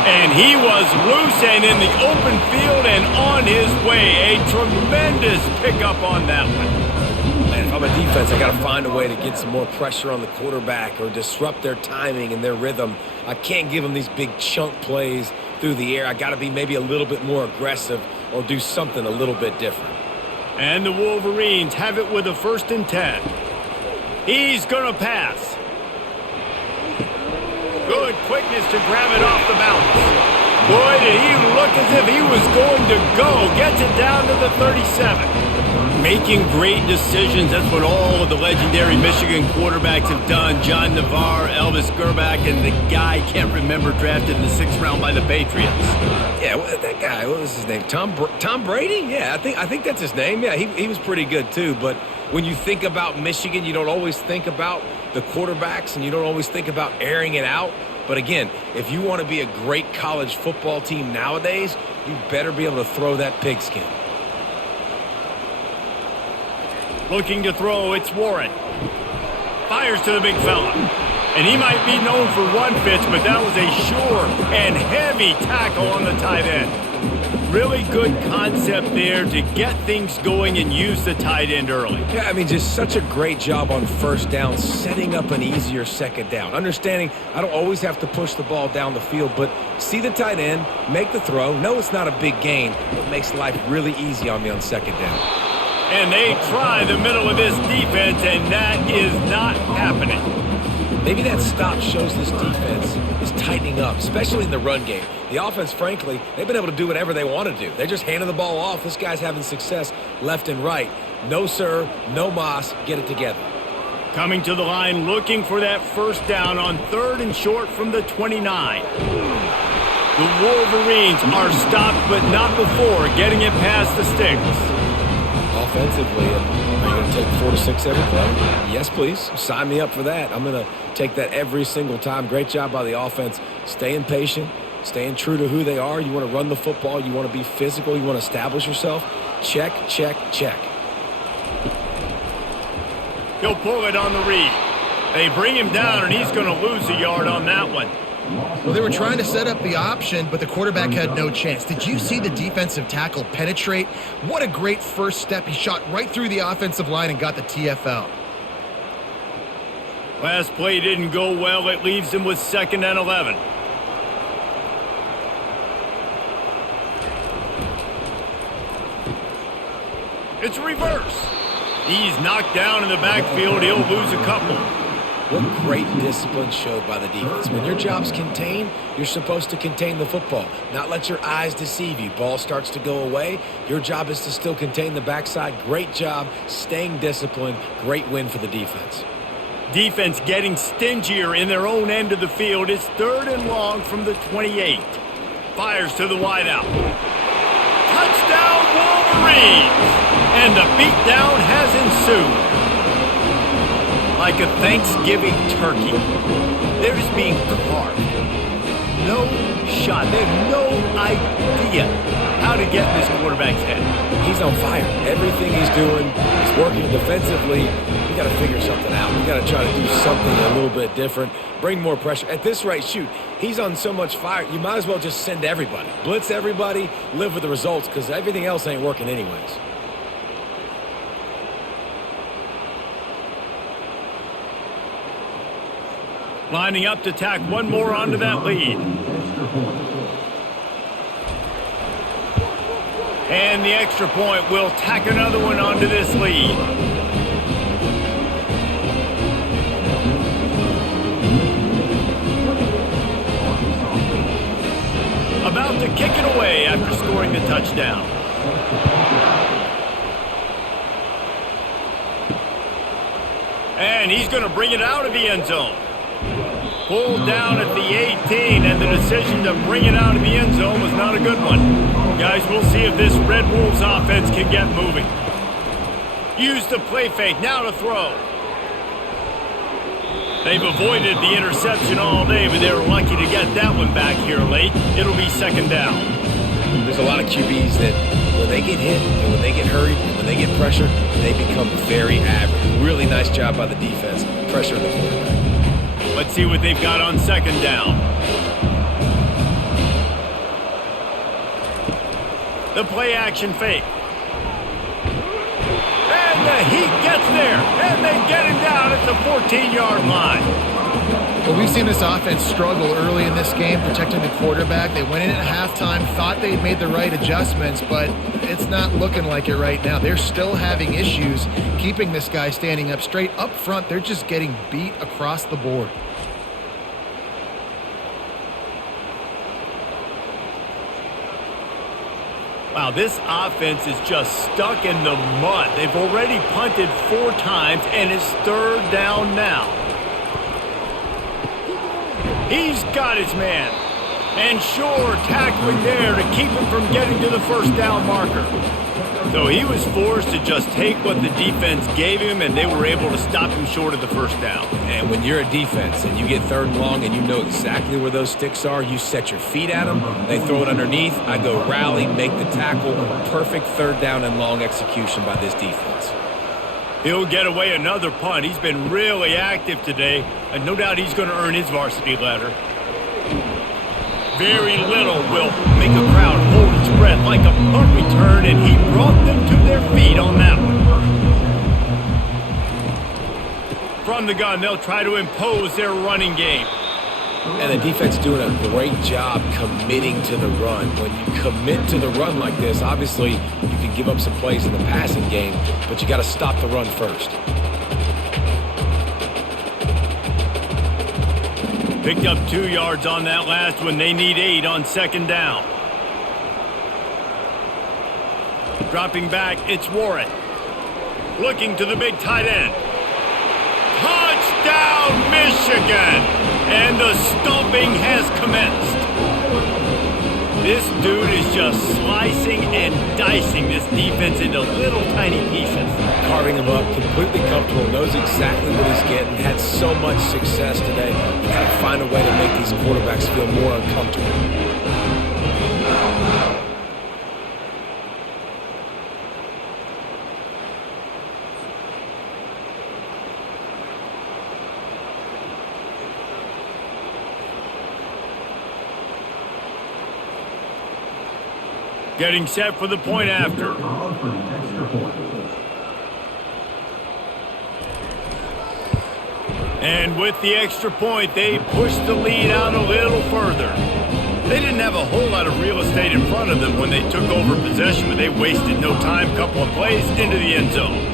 And he was loose and in the open field and on his way. A tremendous pickup on that one. And if I'm a defense, I got to find a way to get some more pressure on the quarterback or disrupt their timing and their rhythm. I can't give them these big chunk plays through the air. I got to be maybe a little bit more aggressive or do something a little bit different. And the Wolverines have it with a 1st and 10. He's going to pass. Good quickness to grab it off the bounce. Boy, did he look as if he was going to go. Gets it down to the 37. Making great decisions. That's what all of the legendary Michigan quarterbacks have done. John Navarre, Elvis Gerbach, and the guy, can't remember, drafted in the 6th round by the Patriots. Yeah, that guy, what was his name? Tom Brady? Yeah, I think that's his name. Yeah, he was pretty good too. But when you think about Michigan, you don't always think about the quarterbacks and you don't always think about airing it out. But again, if you want to be a great college football team nowadays, you better be able to throw that pigskin. Looking to throw, it's Warren. Fires to the big fella. And he might be known for run fits, but that was a sure and heavy tackle on the tight end. Really good concept there to get things going and use the tight end early. Yeah, I mean, just such a great job on 1st down, setting up an easier 2nd down. Understanding I don't always have to push the ball down the field, but see the tight end, make the throw. No, it's not a big gain. It makes life really easy on me on 2nd down. And they try the middle of this defense, and that is not happening. Maybe that stop shows this defense is tightening up, especially in the run game. The offense, frankly, they've been able to do whatever they want to do. They're just handing the ball off. This guy's having success left and right. No, sir, no mas, get it together. Coming to the line, looking for that 1st down on 3rd and short from the 29. The Wolverines are stopped, but not before getting it past the sticks. Offensively, are you going to take 4 to 6 every play? Yes, please. Sign me up for that. I'm going to take that every single time. Great job by the offense. Staying patient, staying true to who they are. You want to run the football. You want to be physical. You want to establish yourself. Check, check, check. He'll pull it on the read. They bring him down, and he's going to lose a yard on that one. Well, they were trying to set up the option, but the quarterback had no chance. Did you see the defensive tackle penetrate? What a great first step. He shot right through the offensive line and got the TFL. Last play didn't go well. It leaves him with 2nd and 11. It's reverse. He's knocked down in the backfield. He'll lose a couple. What great discipline showed by the defense. When your job's contained, you're supposed to contain the football, not let your eyes deceive you. Ball starts to go away. Your job is to still contain the backside. Great job staying disciplined. Great win for the defense. Defense getting stingier in their own end of the field. It's 3rd and long from the 28. Fires to the wideout. Touchdown, Wolverines! And the beatdown has ensued. Like a Thanksgiving turkey, they're just being carved. No shot. They have no idea how to get in this quarterback's head. He's on fire. Everything he's doing is working defensively. We got to figure something out. We got to try to do something a little bit different. Bring more pressure. At this rate, shoot, he's on so much fire, you might as well just send everybody. Blitz everybody, live with the results, because everything else ain't working anyways. Lining up to tack one more onto that lead. And the extra point will tack another one onto this lead. About to kick it away after scoring the touchdown. And he's going to bring it out of the end zone. Pulled down at the 18, and the decision to bring it out of the end zone was not a good one. Guys, we'll see if this Red Wolves offense can get moving. Use the play fake, now to throw. They've avoided the interception all day, but they were lucky to get that one back here late. It'll be 2nd down. There's a lot of QBs that when they get hit and when they get hurried and when they get pressure, they become very average. Really nice job by the defense, pressuring the quarterback. Let's see what they've got on 2nd down. The play action fake. And he gets there, and they get him down at the 14-yard line. Well, we've seen this offense struggle early in this game, protecting the quarterback. They went in at halftime, thought they'd made the right adjustments, but it's not looking like it right now. They're still having issues keeping this guy standing up straight. Up front, they're just getting beat across the board. Wow, this offense is just stuck in the mud. They've already punted 4 times, and it's 3rd down now. He's got his man. And sure, tackling there to keep him from getting to the 1st down marker. So he was forced to just take what the defense gave him, and they were able to stop him short of the 1st down. And when you're a defense and you get 3rd and long and you know exactly where those sticks are, you set your feet at them, they throw it underneath, I go rally, make the tackle. Perfect 3rd down and long execution by this defense. He'll get away another punt. He's been really active today, and no doubt he's going to earn his varsity letter. Very little will make a crowd hold its breath like a punt return, and he brought them to their feet on that one. From the gun, they'll try to impose their running game. And the defense doing a great job committing to the run. When you commit to the run like this, obviously you can give up some plays in the passing game, but you got to stop the run first. Picked up 2 yards on that last one. They need 8 on 2nd down. Dropping back, it's Warren. Looking to the big tight end. Touchdown, Michigan! And the stomping has commenced. This dude is just slicing and dicing this defense into little tiny pieces. Carving him up, completely comfortable, knows exactly what he's getting, had so much success today. You got to find a way to make these quarterbacks feel more uncomfortable. Getting set for the point after. And with the extra point, they pushed the lead out a little further. They didn't have a whole lot of real estate in front of them when they took over possession, but they wasted no time. Couple of plays into the end zone.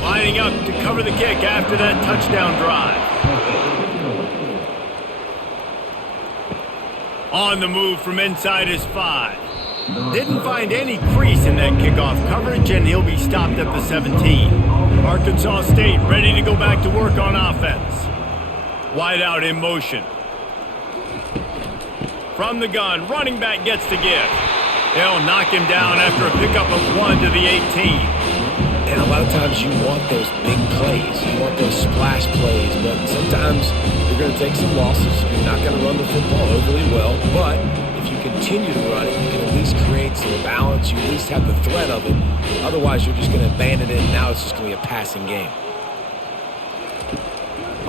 Lining up to cover the kick after that touchdown drive. On the move from inside his 5. Didn't find any crease in that kickoff coverage, and he'll be stopped at the 17. Arkansas State ready to go back to work on offense. Wide out in motion. From the gun, running back gets the give. They'll knock him down after a pickup of 1 to the 18. And a lot of times you want those big plays. You want those splash plays, but sometimes you're going to take some losses. You're not going to run the football overly well, but if you continue to run it, you can at least create some balance. You at least have the threat of it. Otherwise, you're just going to abandon it, and now it's just going to be a passing game.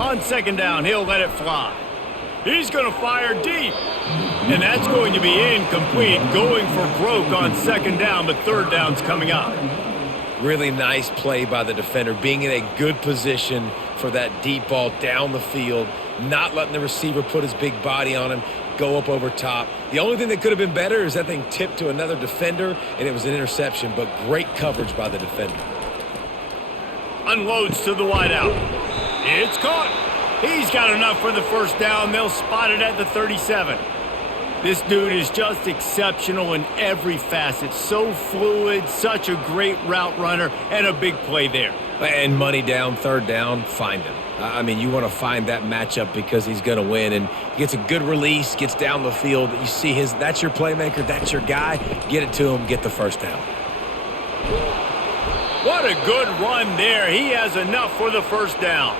On second down, he'll let it fly. He's going to fire deep. And that's going to be incomplete, going for broke on second down, but third down's coming up. Really nice play by the defender, being in a good position for that deep ball down the field, not letting the receiver put his big body on him, go up over top. The only thing that could have been better is that thing tipped to another defender, and it was an interception, but great coverage by the defender. Unloads to the wideout. It's caught. He's got enough for the first down. They'll spot it at the 37. This dude is just exceptional in every facet. So fluid, such a great route runner, and a big play there. And money down, third down, find him. I mean, you want to find that matchup because he's going to win. And he gets a good release, gets down the field. You see that's your playmaker, that's your guy. Get it to him, get the first down. What a good run there. He has enough for the first down.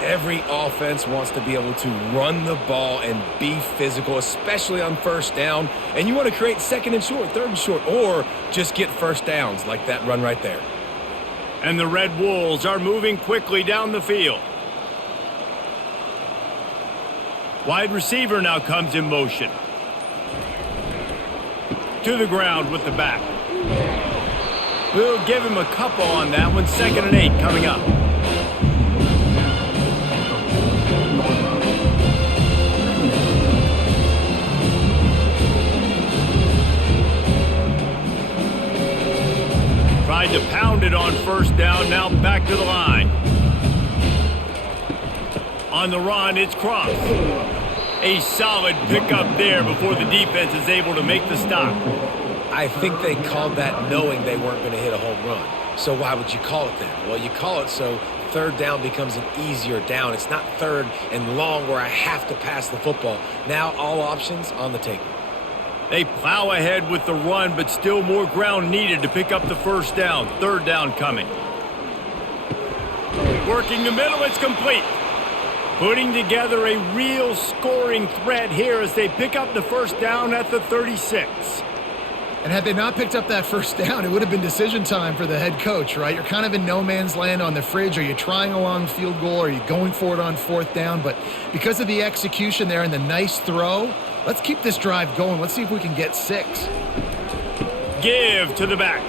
Every offense wants to be able to run the ball and be physical, especially on first down. And you want to create second and short, third and short, or just get first downs like that run right there. And the Red Wolves are moving quickly down the field. Wide receiver now comes in motion. To the ground with the back. We'll give him a couple on that one. 2nd and 8 coming up. Tried to pound it on first down, now back to the line. On the run, it's Cross. A solid pickup there before the defense is able to make the stop. I think they called that knowing they weren't going to hit a home run. So why would you call it that? Well, you call it so third down becomes an easier down. It's not third and long where I have to pass the football. Now all options on the table. They plow ahead with the run, but still more ground needed to pick up the first down. Third down coming. Working the middle, it's complete. Putting together a real scoring threat here as they pick up the first down at the 36. And had they not picked up that first down, it would have been decision time for the head coach, right? You're kind of in no man's land on the fridge. Are you trying a long field goal? Are you going for it on fourth down? But because of the execution there and the nice throw, let's keep this drive going. Let's see if we can get 6. Give to the back.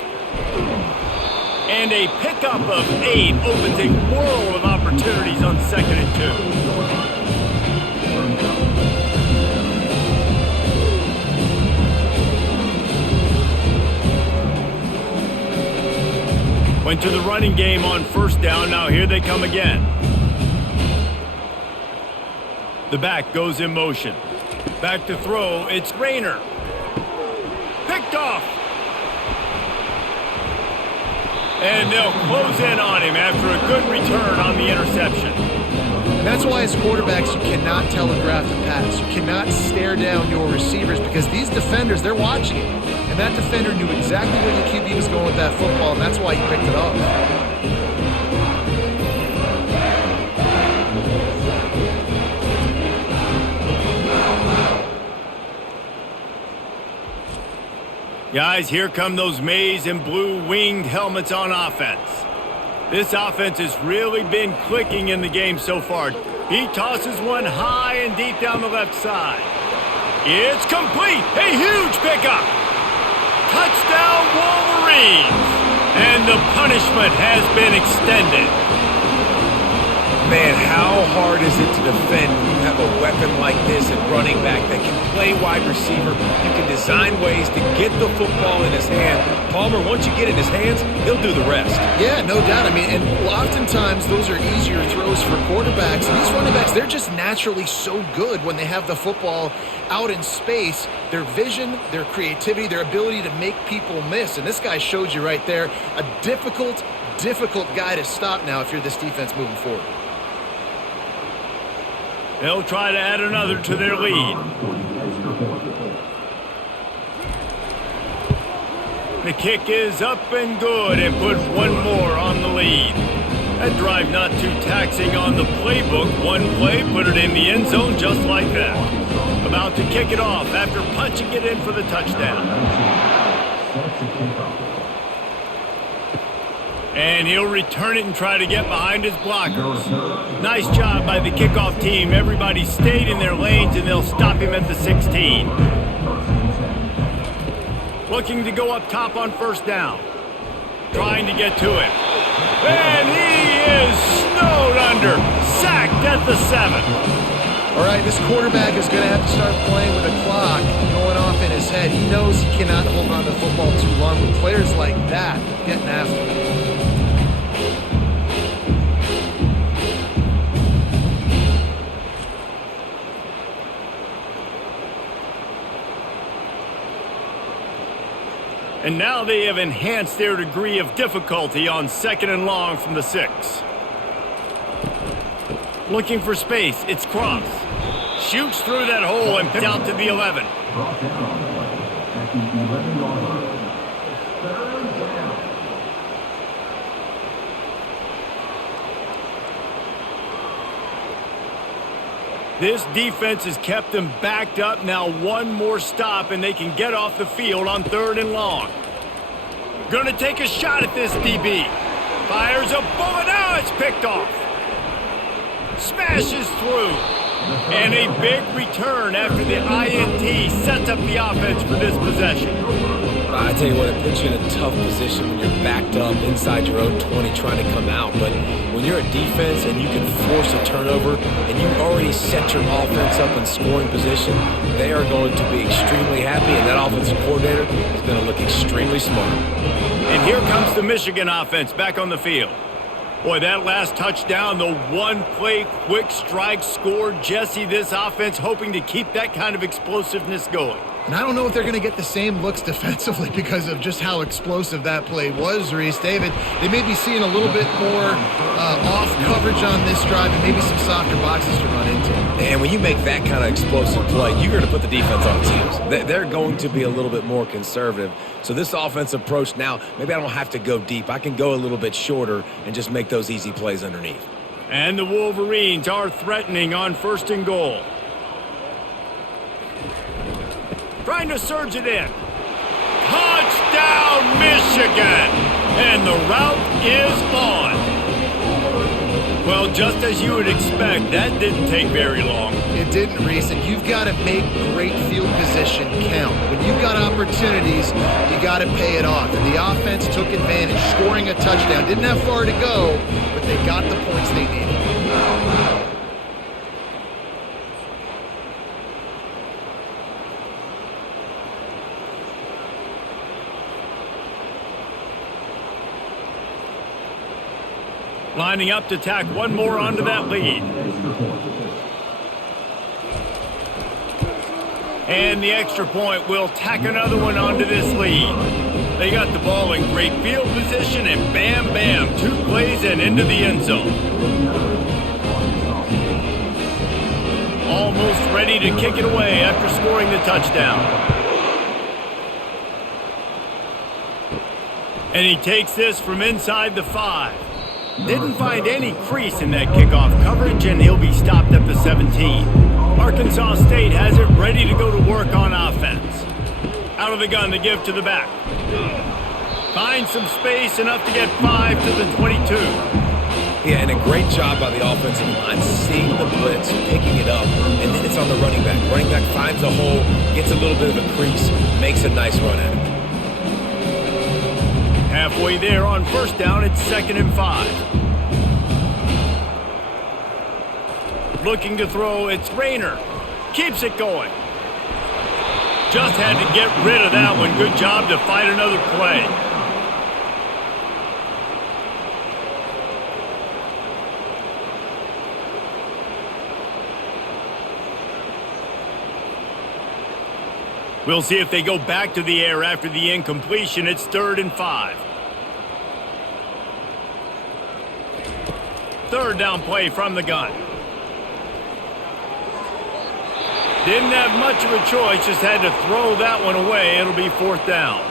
And a pickup of 8 opens a world of opportunities on 2nd and 2. Went to the running game on first down. Now here they come again. The back goes in motion. Back to throw. It's Rayner. Picked off. And they'll close in on him after a good return on the interception. And that's why as quarterbacks you cannot telegraph the pass. You cannot stare down your receivers because these defenders, they're watching it. And that defender knew exactly where the QB was going with that football, and that's why he picked it off. Guys, here come those maize and blue winged helmets on offense. This offense has really been clicking in the game so far. He tosses one high and deep down the left side. It's complete. A huge pickup. Touchdown Wolverines. And the punishment has been extended. Man, how hard is it to defend when you have a weapon like this at running back that can play wide receiver? You can design ways to get the football in his hand. Palmer, once you get it in his hands, he'll do the rest. Yeah, no doubt. I mean, and oftentimes those are easier throws for quarterbacks. And these running backs, they're just naturally so good when they have the football out in space. Their vision, their creativity, their ability to make people miss. And this guy showed you right there a difficult guy to stop now if you're this defense moving forward. They'll try to add another to their lead. The kick is up and good and puts one more on the lead. That drive not too taxing on the playbook. One play, put it in the end zone just like that. About to kick it off after punching it in for the touchdown. And he'll return it and try to get behind his blockers. Nice job by the kickoff team. Everybody stayed in their lanes, and they'll stop him at the 16. Looking to go up top on first down. Trying to get to it. And he is snowed under. Sacked at the 7. All right, this quarterback is going to have to start playing with a clock going off in his head. He knows he cannot hold on to the football too long with players like that getting after him. And now they have enhanced their degree of difficulty on 2nd and long from the 6. Looking for space, it's Cross. Shoots through that hole and out to the 11. This defense has kept them backed up. Now one more stop and they can get off the field on 3rd and long. Gonna take a shot at this DB. Fires a bullet. Now it's picked off. Smashes through. And a big return after the INT sets up the offense for this possession. I tell you what, it puts you in a tough position when you're backed up inside your own 20 trying to come out. But when you're a defense and you can force a turnover and you've already set your offense up in scoring position, they are going to be extremely happy, and that offensive coordinator is going to look extremely smart. And here comes the Michigan offense back on the field. Boy, that last touchdown, the one-play quick strike score. Jesse, this offense hoping to keep that kind of explosiveness going. And I don't know if they're going to get the same looks defensively because of just how explosive that play was, Reese. David, they may be seeing a little bit more off coverage on this drive and maybe some softer boxes to run into. And when you make that kind of explosive play, you're going to put the defense on teams. They're going to be a little bit more conservative. So this offensive approach now, maybe I don't have to go deep. I can go a little bit shorter and just make those easy plays underneath. And the Wolverines are threatening on 1st and goal. Trying to surge it in. Touchdown, Michigan! And the route is on. Well, just as you would expect, that didn't take very long. It didn't, Reese, and you've got to make great field position count. When you've got opportunities, you got to pay it off. And the offense took advantage, scoring a touchdown. Didn't have far to go, but they got the points they needed. Lining up to tack one more onto that lead. And the extra point will tack another one onto this lead. They got the ball in great field position, and bam, bam, 2 plays and into the end zone. Almost ready to kick it away after scoring the touchdown. And he takes this from inside the 5. Didn't find any crease in that kickoff coverage, and he'll be stopped at the 17. Arkansas State has it ready to go to work on offense. Out of the gun, the give to the back. Finds some space, enough to get 5 to the 22. Yeah, and a great job by the offensive line, seeing the blitz, picking it up, and then it's on the running back. Running back finds a hole, gets a little bit of a crease, makes a nice run at it. Halfway there on 1st down, it's 2nd and 5. Looking to throw, it's Rayner. Keeps it going. Just had to get rid of that one. Good job to fight another play. We'll see if they go back to the air after the incompletion. It's 3rd and 5. 3rd down play from the gun. Didn't have much of a choice, just had to throw that one away. It'll be 4th down.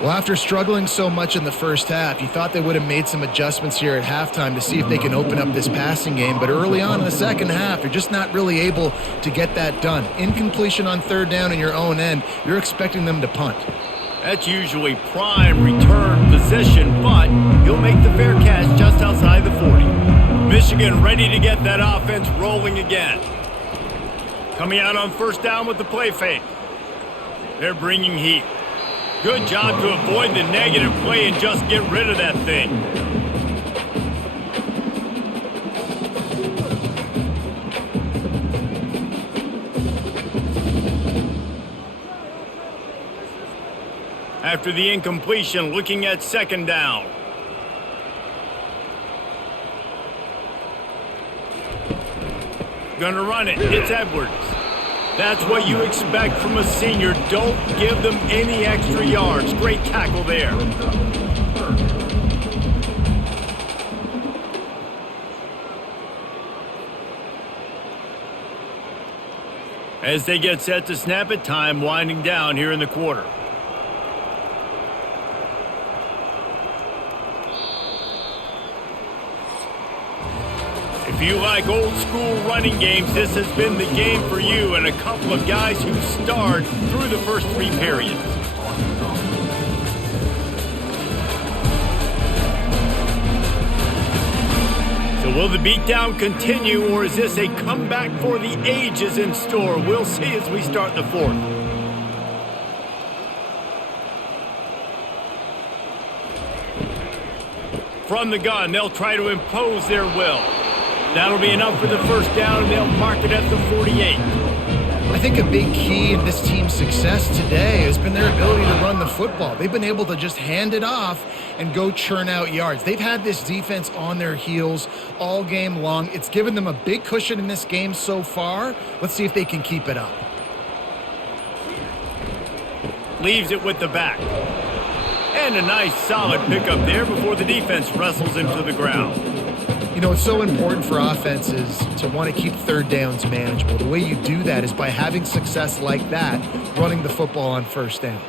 Well, after struggling so much in the first half, you thought they would have made some adjustments here at halftime to see if they can open up this passing game. But early on in the second half, you're just not really able to get that done. Incompletion on 3rd down in your own end, you're expecting them to punt. That's usually prime return position, but he'll make the fair catch just outside the 40. Michigan ready to get that offense rolling again. Coming out on 1st down with the play fake. They're bringing heat. Good job to avoid the negative play and just get rid of that thing. After the incompletion, looking at 2nd down. Gonna run it. It's Edwards. That's what you expect from a senior. Don't give them any extra yards. Great tackle there. As they get set to snap it, time winding down here in the quarter. If you like old school running games, this has been the game for you, and a couple of guys who starred through the first 3 periods. So will the beatdown continue, or is this a comeback for the ages in store? We'll see as we start the 4th. From the gun, they'll try to impose their will. That'll be enough for the 1st down, and they'll mark it at the 48. I think a big key in this team's success today has been their ability to run the football. They've been able to just hand it off and go churn out yards. They've had this defense on their heels all game long. It's given them a big cushion in this game so far. Let's see if they can keep it up. Leaves it with the back. And a nice solid pickup there before the defense wrestles him to the ground. You know, it's so important for offenses to want to keep 3rd downs manageable. The way you do that is by having success like that, running the football on 1st down.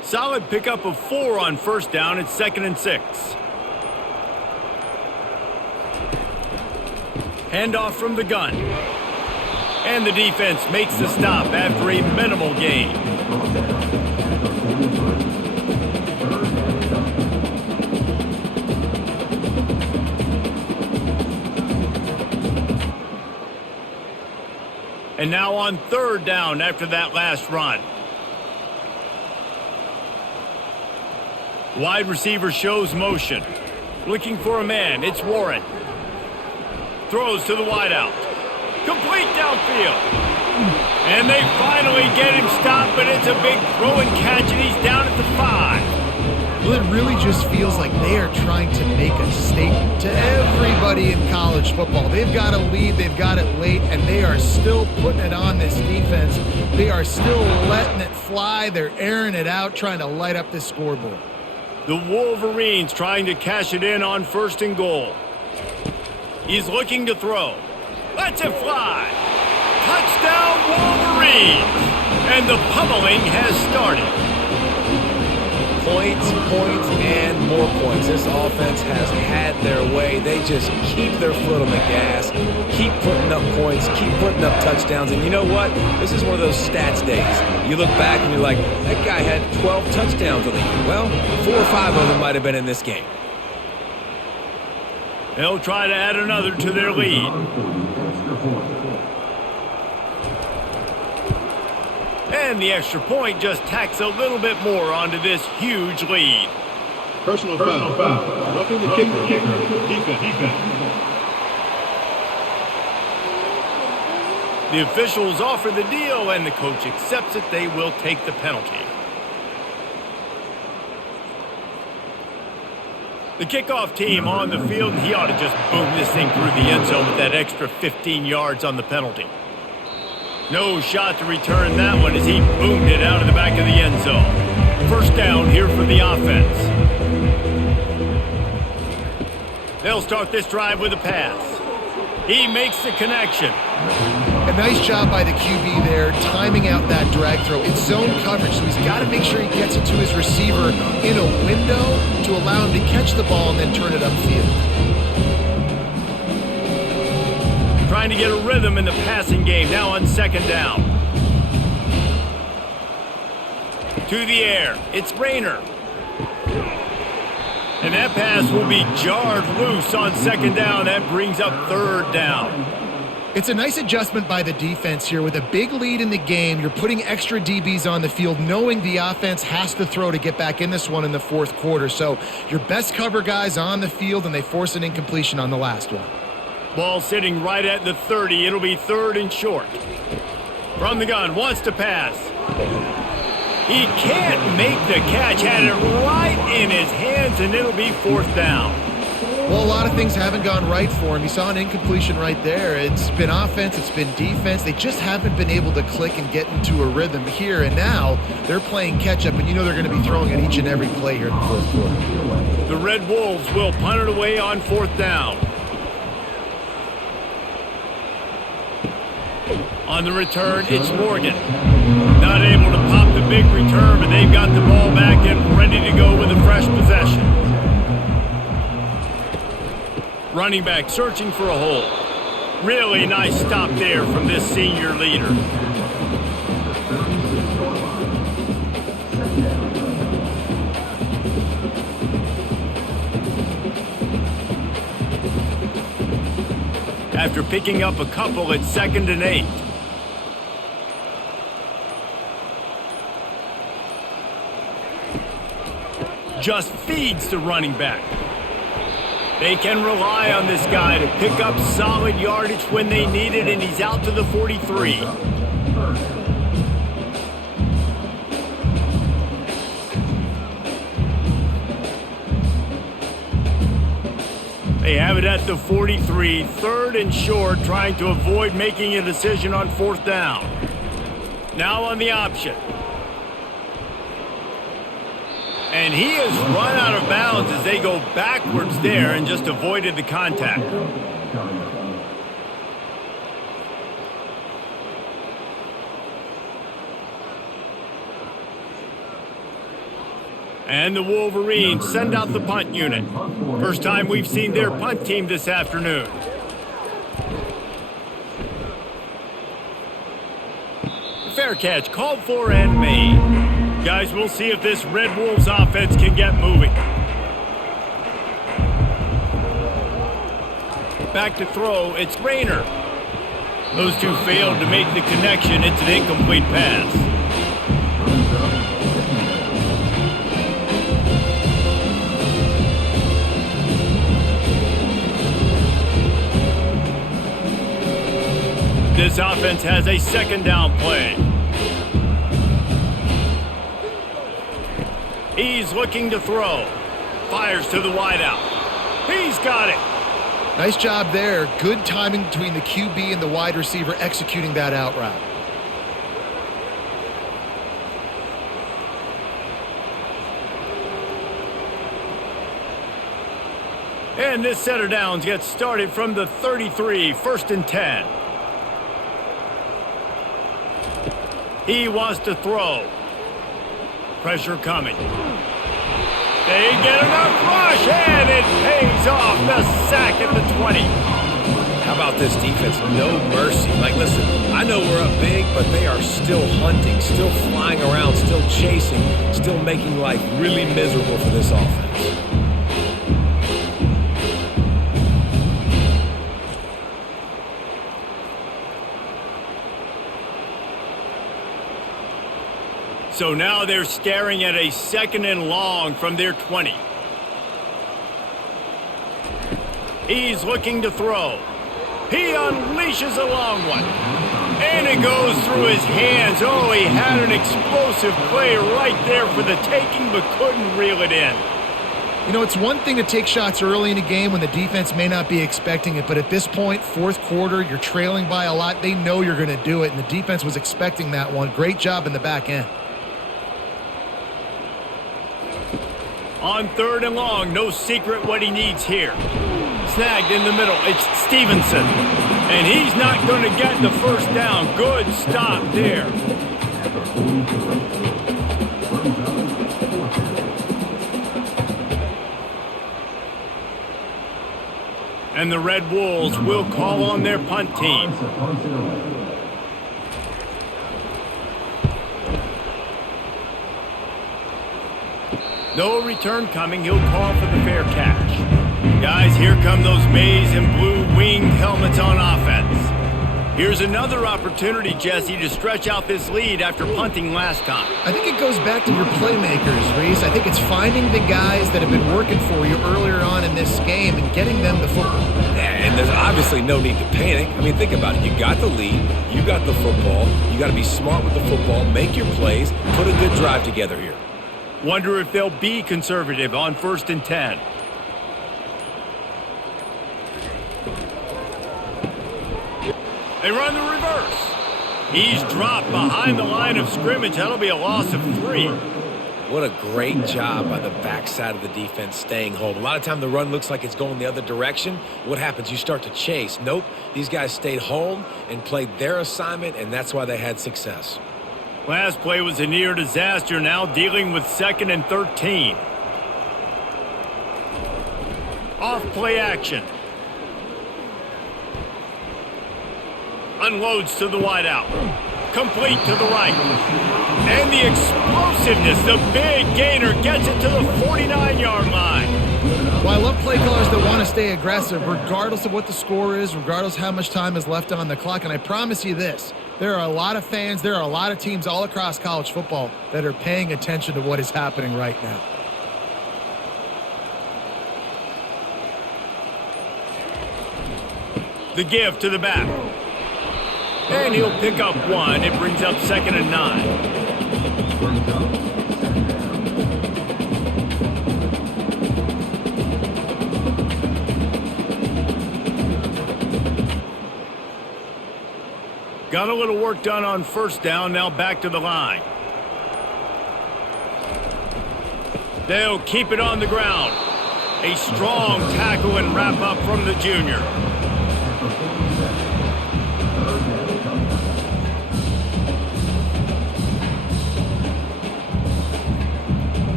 Solid pickup of 4 on 1st down. It's 2nd and 6. Handoff from the gun. And the defense makes the stop after a minimal gain. And now on 3rd down after that last run. Wide receiver shows motion. Looking for a man. It's Warren. Throws to the wideout. Complete downfield. And they finally get him stopped, but it's a big throw and catch, and he's down at the 5. Well, it really just feels like they are trying to make a statement to everybody in college football. They've got a lead, they've got it late, and they are still putting it on this defense. They are still letting it fly. They're airing it out, trying to light up this scoreboard. The Wolverines trying to cash it in on 1st and goal. He's looking to throw. Lets it fly. Touchdown Wolverines! And the pummeling has started. Points, and more points. This offense has had their way. They just keep their foot on the gas, keep putting up points, keep putting up touchdowns. And you know what? This is one of those stats days. You look back and you're like, that guy had 12 touchdowns on the year. Well, 4 or 5 of them might have been in this game. They'll try to add another to their lead. And the extra point just tacks a little bit more onto this huge lead. Personal foul. Roughing the kicker. Defense. The officials offer the deal, and the coach accepts it. They will take the penalty. The kickoff team on the field, he ought to just boom this thing through the end zone with that extra 15 yards on the penalty. No shot to return that one as he boomed it out of the back of the end zone. First down here for the offense. They'll start this drive with a pass. He makes the connection. A nice job by the QB there, timing out that drag throw. It's zone coverage, so he's got to make sure he gets it to his receiver in a window to allow him to catch the ball and then turn it upfield. Trying to get a rhythm in the passing game, now on second down. To the air, it's Rainer. And that pass will be jarred loose on second down. That brings up third down. It's a nice adjustment by the defense here. With a big lead in the game, you're putting extra DBs on the field, knowing the offense has to throw to get back in this one in the fourth quarter. So your best cover guys on the field, and they force an incompletion on the last one. Ball sitting right at the 30. It'll be third and short. From the gun, wants to pass. He can't make the catch. Had it right in his hands, and it'll be fourth down. Well, a lot of things haven't gone right for him. He saw an incompletion right there. It's been offense, it's been defense. They just haven't been able to click and get into a rhythm here. And now they're playing catch-up, and you know they're going to be throwing at each and every play here in the fourth quarter. The Red Wolves will punt it away on fourth down. On the return, it's Morgan. Not able to pop the big return, but they've got the ball back and ready to go with a fresh possession. Running back searching for a hole. Really nice stop there from this senior leader. After picking up a couple at 2nd and 8. Just feeds the running back. They can rely on this guy to pick up solid yardage when they need it, and he's out to the 43. They have it at the 43, third and short, trying to avoid making a decision on fourth down. Now on the option. And he has run out of bounds as they go backwards there and just avoided the contact. And the Wolverines send out the punt unit. First time we've seen their punt team this afternoon. Fair catch called for and made. Guys, we'll see if this Red Wolves offense can get moving. Back to throw, it's Rainer. Those two failed to make the connection. It's an incomplete pass. This offense has a second down play. He's looking to throw. Fires to the wideout. He's got it. Nice job there. Good timing between the QB and the wide receiver executing that out route. And this set of downs gets started from the 33, 1st and 10. He wants to throw. Pressure coming. They get enough rush, and it pays off. The sack at the 20. How about this defense? No mercy. Like, listen, I know we're up big, but they are still hunting, still flying around, still chasing, still making life really miserable for this offense. So now they're staring at a 2nd and long from their 20. He's looking to throw. He unleashes a long one. And it goes through his hands. Oh, he had an explosive play right there for the taking, but couldn't reel it in. You know, it's one thing to take shots early in a game when the defense may not be expecting it, but at this point, fourth quarter, you're trailing by a lot. They know you're going to do it, and the defense was expecting that one. Great job in the back end. On 3rd and long, no secret what he needs here. Snagged in the middle, it's Stevenson. And he's not going to get the first down. Good stop there. And the Red Wolves will call on their punt team. No return coming. He'll call for the fair catch. Guys, here come those maize and blue winged helmets on offense. Here's another opportunity, Jesse, to stretch out this lead after punting last time. I think it goes back to your playmakers, Reese. I think it's finding the guys that have been working for you earlier on in this game and getting them the football. And there's obviously no need to panic. I mean, think about it. You got the lead. You got the football. You got to be smart with the football. Make your plays. Put a good drive together here. Wonder if they'll be conservative on 1st and 10. They run the reverse. He's dropped behind the line of scrimmage. That'll be a loss of 3. What a great job by the backside of the defense staying home. A lot of time the run looks like it's going the other direction. What happens? You start to chase. Nope. These guys stayed home and played their assignment, and that's why they had success. Last play was a near disaster. Now dealing with 2nd and 13. Off play action. Unloads to the wideout. Complete to the right. And the explosiveness, the big gainer gets it to the 49-yard line. Well, I love play callers that want to stay aggressive regardless of what the score is, regardless how much time is left on the clock. And I promise you this, there are a lot of fans, there are a lot of teams all across college football that are paying attention to what is happening right now. The give to the back. And he'll pick up 1. It brings up 2nd and 9. Got a little work done on 1st down. Now back to the line. They'll keep it on the ground. A strong tackle and wrap up from the junior.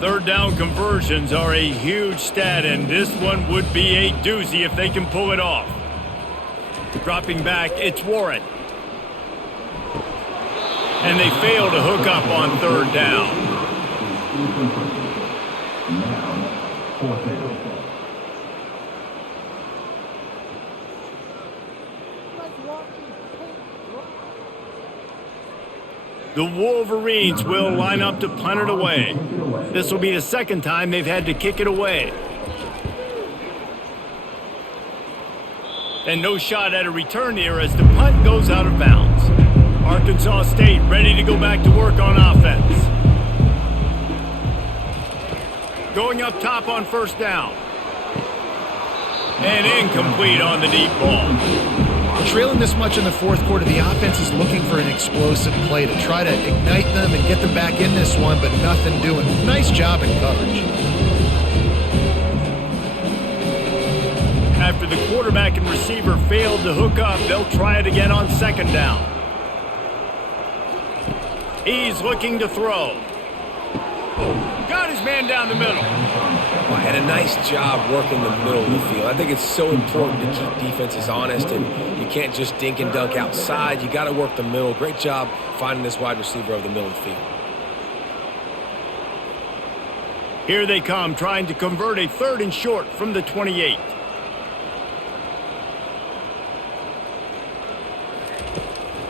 Third down conversions are a huge stat, and this one would be a doozy if they can pull it off. Dropping back, it's Warren. And they fail to hook up on 3rd down. The Wolverines will line up to punt it away. This will be the 2nd time they've had to kick it away. And no shot at a return here as the punt goes out of bounds. Arkansas State ready to go back to work on offense. Going up top on 1st down. And incomplete on the deep ball. Trailing this much in the 4th quarter, the offense is looking for an explosive play to try to ignite them and get them back in this one, but nothing doing. Nice job in coverage. After the quarterback and receiver failed to hook up, they'll try it again on 2nd down. He's looking to throw. Got his man down the middle. And a nice job working the middle of the field. I think it's so important to keep defenses honest, and you can't just dink and dunk outside. You got to work the middle. Great job finding this wide receiver over the middle of the field. Here they come, trying to convert a 3rd and short from the 28.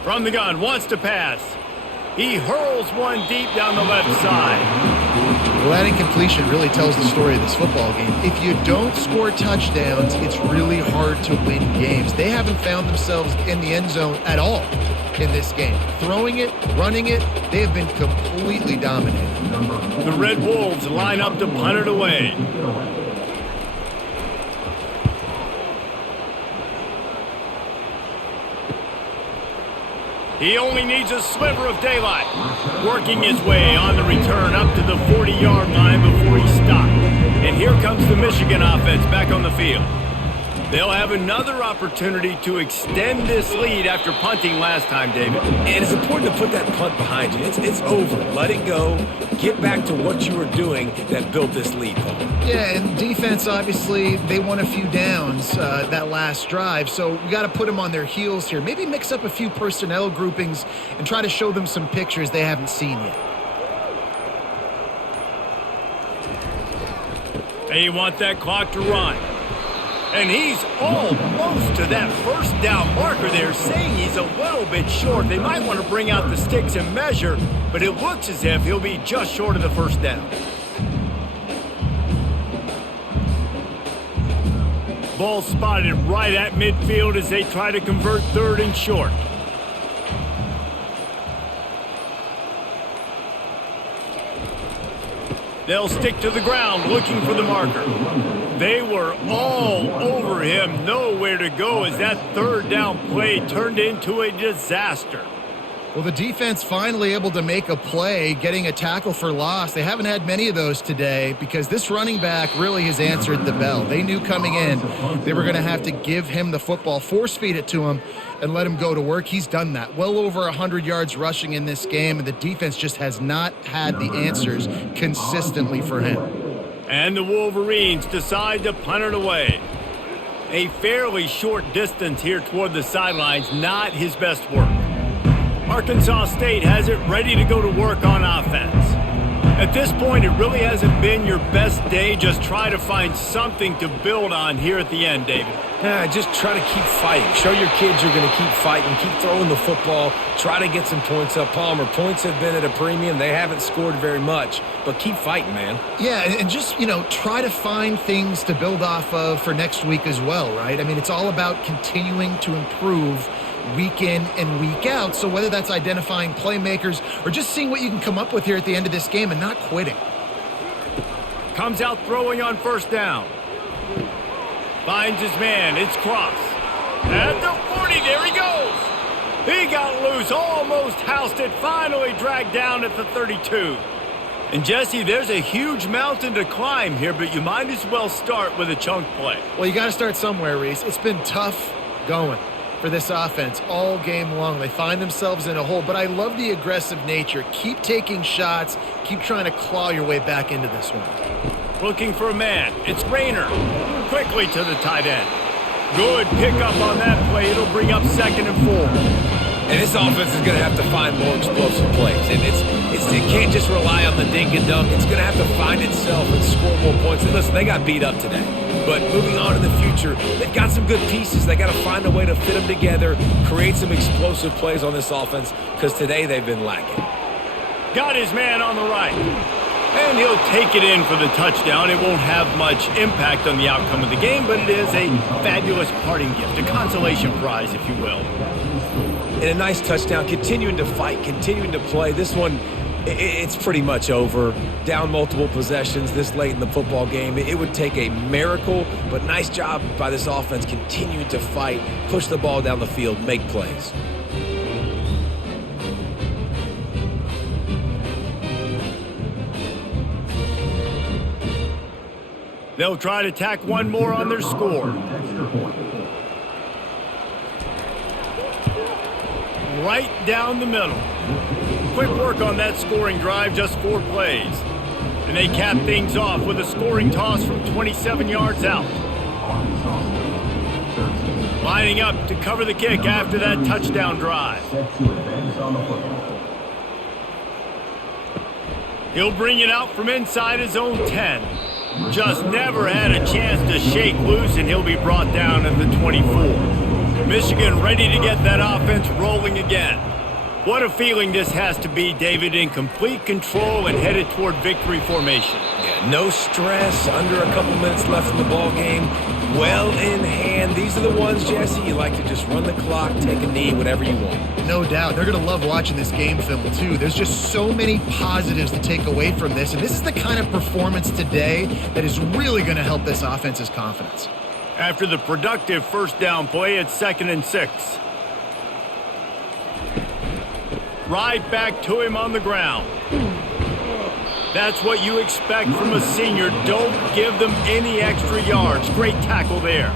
From the gun, wants to pass. He hurls one deep down the left side. Well, that incompletion really tells the story of this football game. If you don't score touchdowns, it's really hard to win games. They haven't found themselves in the end zone at all in this game. Throwing it, running it, they have been completely dominated. The Red Wolves line up to punt it away. He only needs a sliver of daylight. Working his way on the return up to the 40-yard line before he stopped. And here comes the Michigan offense back on the field. They'll have another opportunity to extend this lead after punting last time, David. And it's important to put that punt behind you. It's over. Let it go. Get back to what you were doing that built this lead, Paul. Yeah, and defense, obviously, they won a few downs that last drive, so we got to put them on their heels here. Maybe mix up a few personnel groupings and try to show them some pictures they haven't seen yet. They want that clock to run. And he's almost to that first down marker there, saying he's a little bit short. They might want to bring out the sticks and measure, but it looks as if he'll be just short of the first down. Ball spotted right at midfield as they try to convert third and short. They'll stick to the ground looking for the marker. They were all over him, nowhere to go as that third down play turned into a disaster. Well, the defense finally able to make a play, getting a tackle for loss. They haven't had many of those today because this running back really has answered the bell. They knew coming in they were going to have to give him the football, force feed it to him, and let him go to work. He's done that. Well over 100 yards rushing in this game, and the defense just has not had the answers consistently for him. And the Wolverines decide to punt it away. A fairly short distance here toward the sidelines, not his best work. Arkansas State has it ready to go to work on offense. At this point, it really hasn't been your best day. Just try to find something to build on here at the end, David. Just try to keep fighting. Show your kids you're going to keep fighting. Keep throwing the football. Try to get some points up. Palmer, points have been at a premium. They haven't scored very much, but keep fighting, man. Yeah, and just, try to find things to build off of for next week as well, right? I mean, it's all about continuing to improve week in and week out. So whether that's identifying playmakers or just seeing what you can come up with here at the end of this game and not quitting. Comes out throwing on first down. Finds his man. It's Cross. At the 40, there he goes. He got loose, almost housed it, finally dragged down at the 32. And Jesse, there's a huge mountain to climb here, but you might as well start with a chunk play. Well, you got to start somewhere, Reese. It's been tough going for this offense all game long. They find themselves in a hole, but I love the aggressive nature. Keep taking shots. Keep trying to claw your way back into this one. Looking for a man. It's Rayner. Quickly to the tight end. Good pickup on that play. It'll bring up 2nd and 4. And this offense is going to have to find more explosive plays. And it can't just rely on the dink and dunk. It's going to have to find itself and score more points. And listen, they got beat up today. But moving on in the future, they've got some good pieces. They got to find a way to fit them together, create some explosive plays on this offense, because today they've been lacking. Got his man on the right. And he'll take it in for the touchdown. It won't have much impact on the outcome of the game, but it is a fabulous parting gift, a consolation prize, if you will. And a nice touchdown, continuing to fight, continuing to play. This one, it's pretty much over. Down multiple possessions this late in the football game. It would take a miracle, but nice job by this offense continuing to fight, push the ball down the field, make plays. They'll try to tack one more on their score. Right down the middle. Quick work on that scoring drive, just 4 plays. And they cap things off with a scoring toss from 27 yards out. Lining up to cover the kick after that touchdown drive. He'll bring it out from inside his own 10. Just never had a chance to shake loose, and he'll be brought down at the 24. Michigan ready to get that offense rolling again. What a feeling this has to be, David, in complete control and headed toward victory formation. Yeah, no stress, under a couple minutes left in the ball game, well in hand. These are the ones, Jesse, you like to just run the clock, take a knee, whatever you want. No doubt. They're going to love watching this game film, too. There's just so many positives to take away from this, and this is the kind of performance today that is really going to help this offense's confidence. After the productive first down play, it's 2nd and 6. Right back to him on the ground. That's what you expect from a senior. Don't give them any extra yards. Great tackle there.